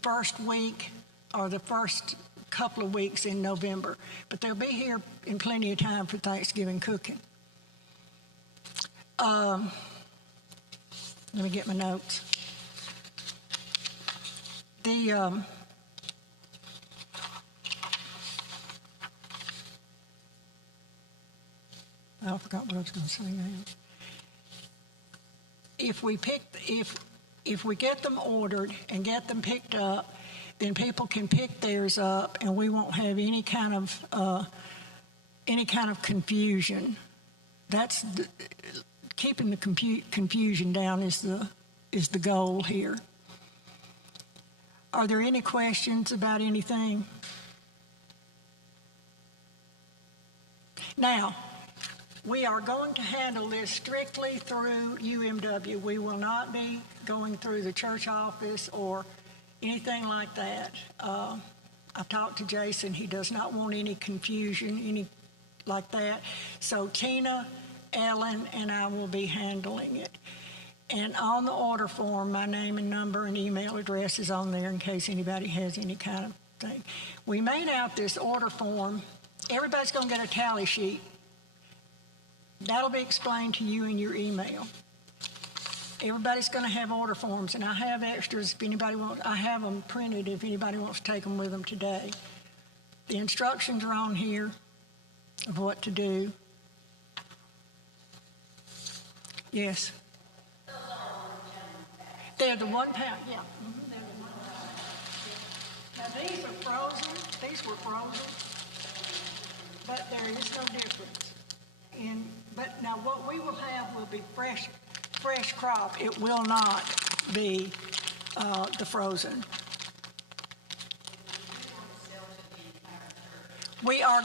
first week or the first couple of weeks in November. But they'll be here in plenty of time for Thanksgiving cooking. Let me get my notes. I forgot what I was going to say now. If we get them ordered and get them picked up, then people can pick theirs up, and we won't have any kind of confusion. That's keeping the confusion down is the goal here. Are there any questions about anything? Now, we are going to handle this strictly through UMW. We will not be going through the church office or anything like that. I've talked to Jason. He does not want any confusion, any like that. So Tina, Ellen, and I will be handling it. And on the order form, my name and number and email address is on there in case anybody has any kind of thing. We made out this order form. Everybody's going to get a tally sheet. That'll be explained to you in your email. Everybody's going to have order forms, and I have extras if anybody wants. I have them printed if anybody wants to take them with them today. The instructions are on here of what to do. Yes. They're the 1 pound, yeah. They're the 1 pound. Now these are frozen. These were frozen, but there is no difference. But now what we will have will be fresh crop. It will not be the frozen. We are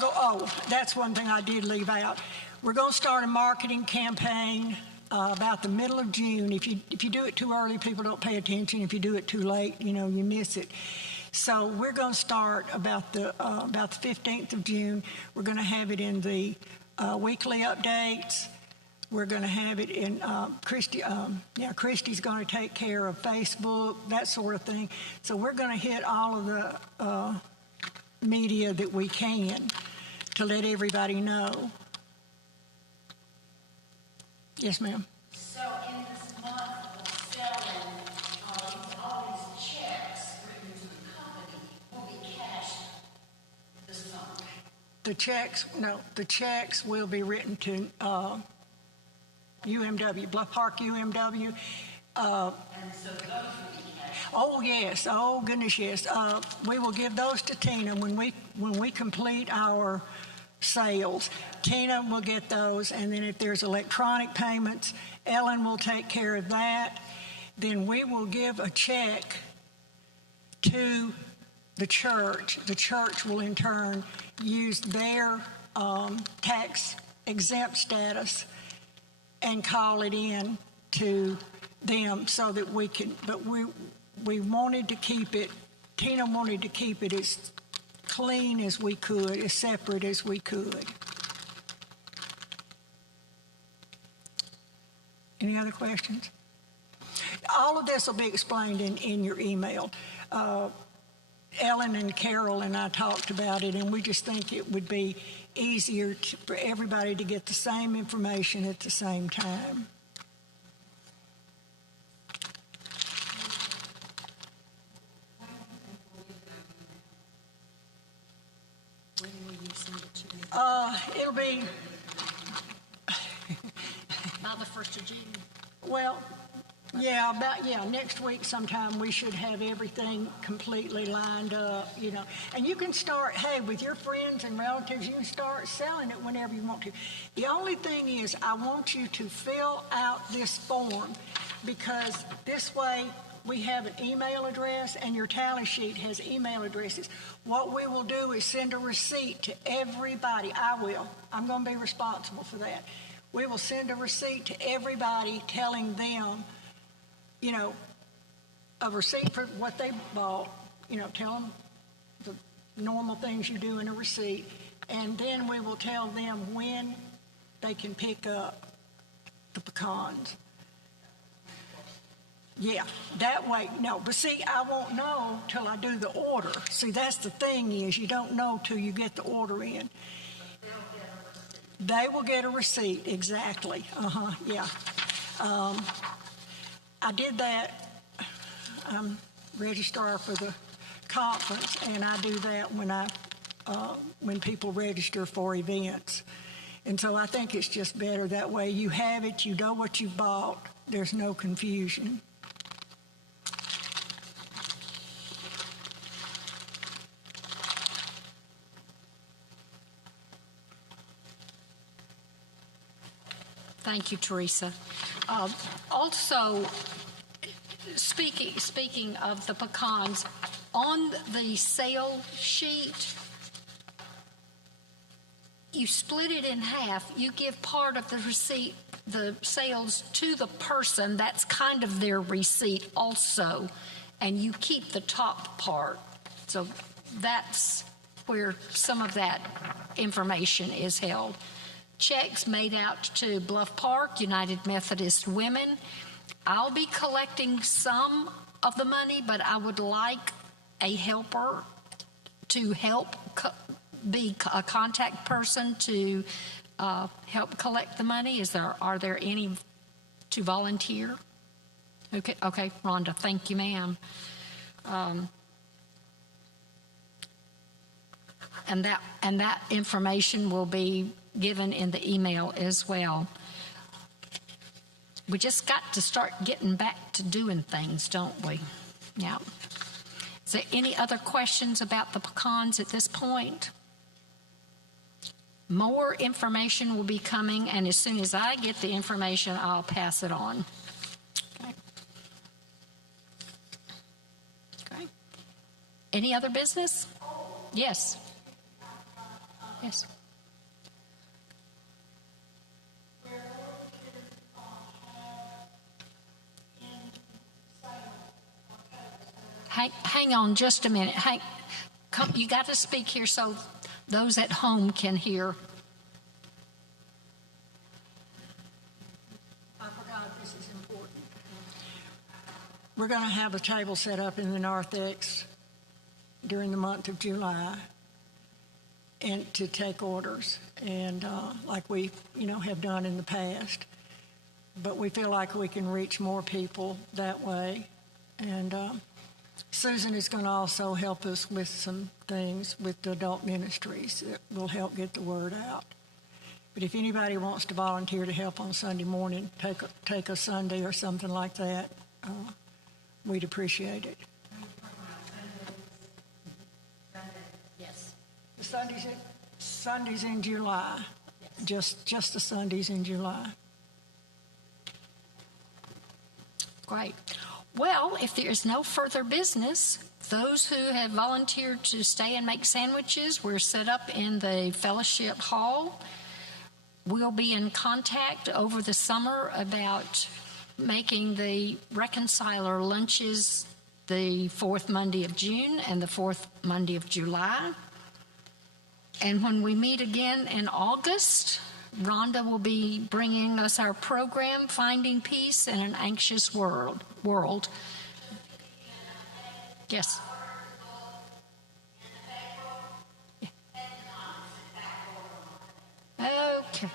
that's one thing I did leave out. We're going to start a marketing campaign about the middle of June. If you do it too early, people don't pay attention. If you do it too late, you miss it. So we're going to start about the 15th of June. We're going to have it in the weekly updates. We're going to have it in Christy's going to take care of Facebook, that sort of thing. So we're going to hit all of the media that we can to let everybody know. Yes, ma'am. So in this month of selling, all these checks written to the company will be cashed this summer? The checks will be written to UMW, Bluff Park UMW. And so those will be cashed? Oh, yes. Oh, goodness, yes. We will give those to Tina when we complete our sales. Tina will get those, and then if there's electronic payments, Ellen will take care of that. Then we will give a check to the church. The church will in turn use their tax exempt status and call it in to them so that we can, but we wanted to keep it, Tina wanted to keep it as clean as we could, as separate as we could. Any other questions? All of this will be explained in your email. Ellen and Carol and I talked about it, and we just think it would be easier for everybody to get the same information at the same time. When will you send it to me? It'll be, By the 1st of June. well, next week sometime we should have everything completely lined up, And you can start, with your friends and relatives, you can start selling it whenever you want to. The only thing is I want you to fill out this form because this way we have an email address and your tally sheet has email addresses. What we will do is send a receipt to everybody. I will. I'm going to be responsible for that. We will send a receipt to everybody telling them, a receipt for what they bought, tell them the normal things you do in a receipt, and then we will tell them when they can pick up the pecans. Yeah, that way, no. But see, I won't know till I do the order. See, that's the thing is you don't know till you get the order in. They will get a receipt, exactly. Yeah. I did that. I'm registrar for the conference, and I do that when people register for events. And so I think it's just better that way. You have it, you know what you bought. There's no confusion. Thank you, Teresa. Also, speaking of the pecans, on the sale sheet, you split it in half. You give part of the receipt, the sales, to the person. That's kind of their receipt also, and you keep the top part. So that's where some of that information is held. Checks made out to Bluff Park, United Methodist Women. I'll be collecting some of the money, but I would like a helper to help be a contact person to help collect the money. Are there any to volunteer? Okay, Rhonda, thank you, ma'am. And that information will be given in the email as well. We just got to start getting back to doing things, don't we? Yeah. Is there any other questions about the pecans at this point? More information will be coming, and as soon as I get the information, I'll pass it on. Okay. Any other business? Yes. Yes. Hang on just a minute. You got to speak here so those at home can hear. we're going to have a table set up in the narthex during the month of July and to take orders, and like we, have done in the past. But we feel like we can reach more people that way. And Susan is going to also help us with some things with the adult ministries that will help get the word out. But if anybody wants to volunteer to help on Sunday morning, take a Sunday or something like that, we'd appreciate it. Yes. The Sundays in July, just the Sundays in July. Great. Well, if there is no further business, those who have volunteered to stay and make sandwiches, we're set up in the fellowship hall. We'll be in contact over the summer about making the reconciler lunches the fourth Monday of June and the fourth Monday of July. And when we meet again in August, Rhonda will be bringing us our program, Finding Peace in an Anxious World. Yes. Okay.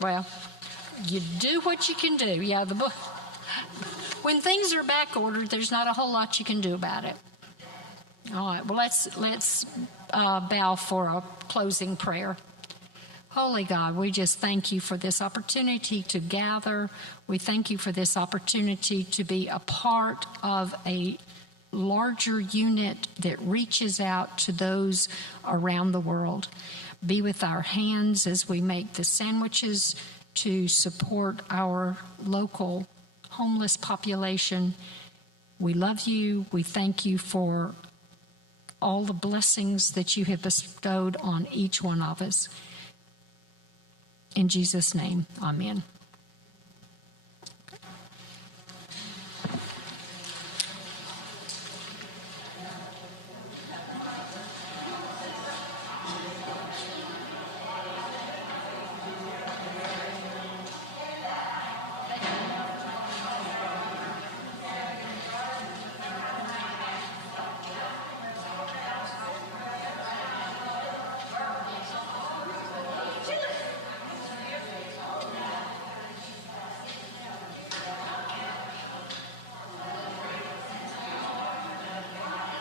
Well, you do what you can do. Yeah, the book. When things are back ordered, there's not a whole lot you can do about it. All right. Well, let's bow for a closing prayer. Holy God, we just thank you for this opportunity to gather. We thank you for this opportunity to be a part of a larger unit that reaches out to those around the world. Be with our hands as we make the sandwiches to support our local homeless population. We love you. We thank you for all the blessings that you have bestowed on each one of us. In Jesus' name, amen.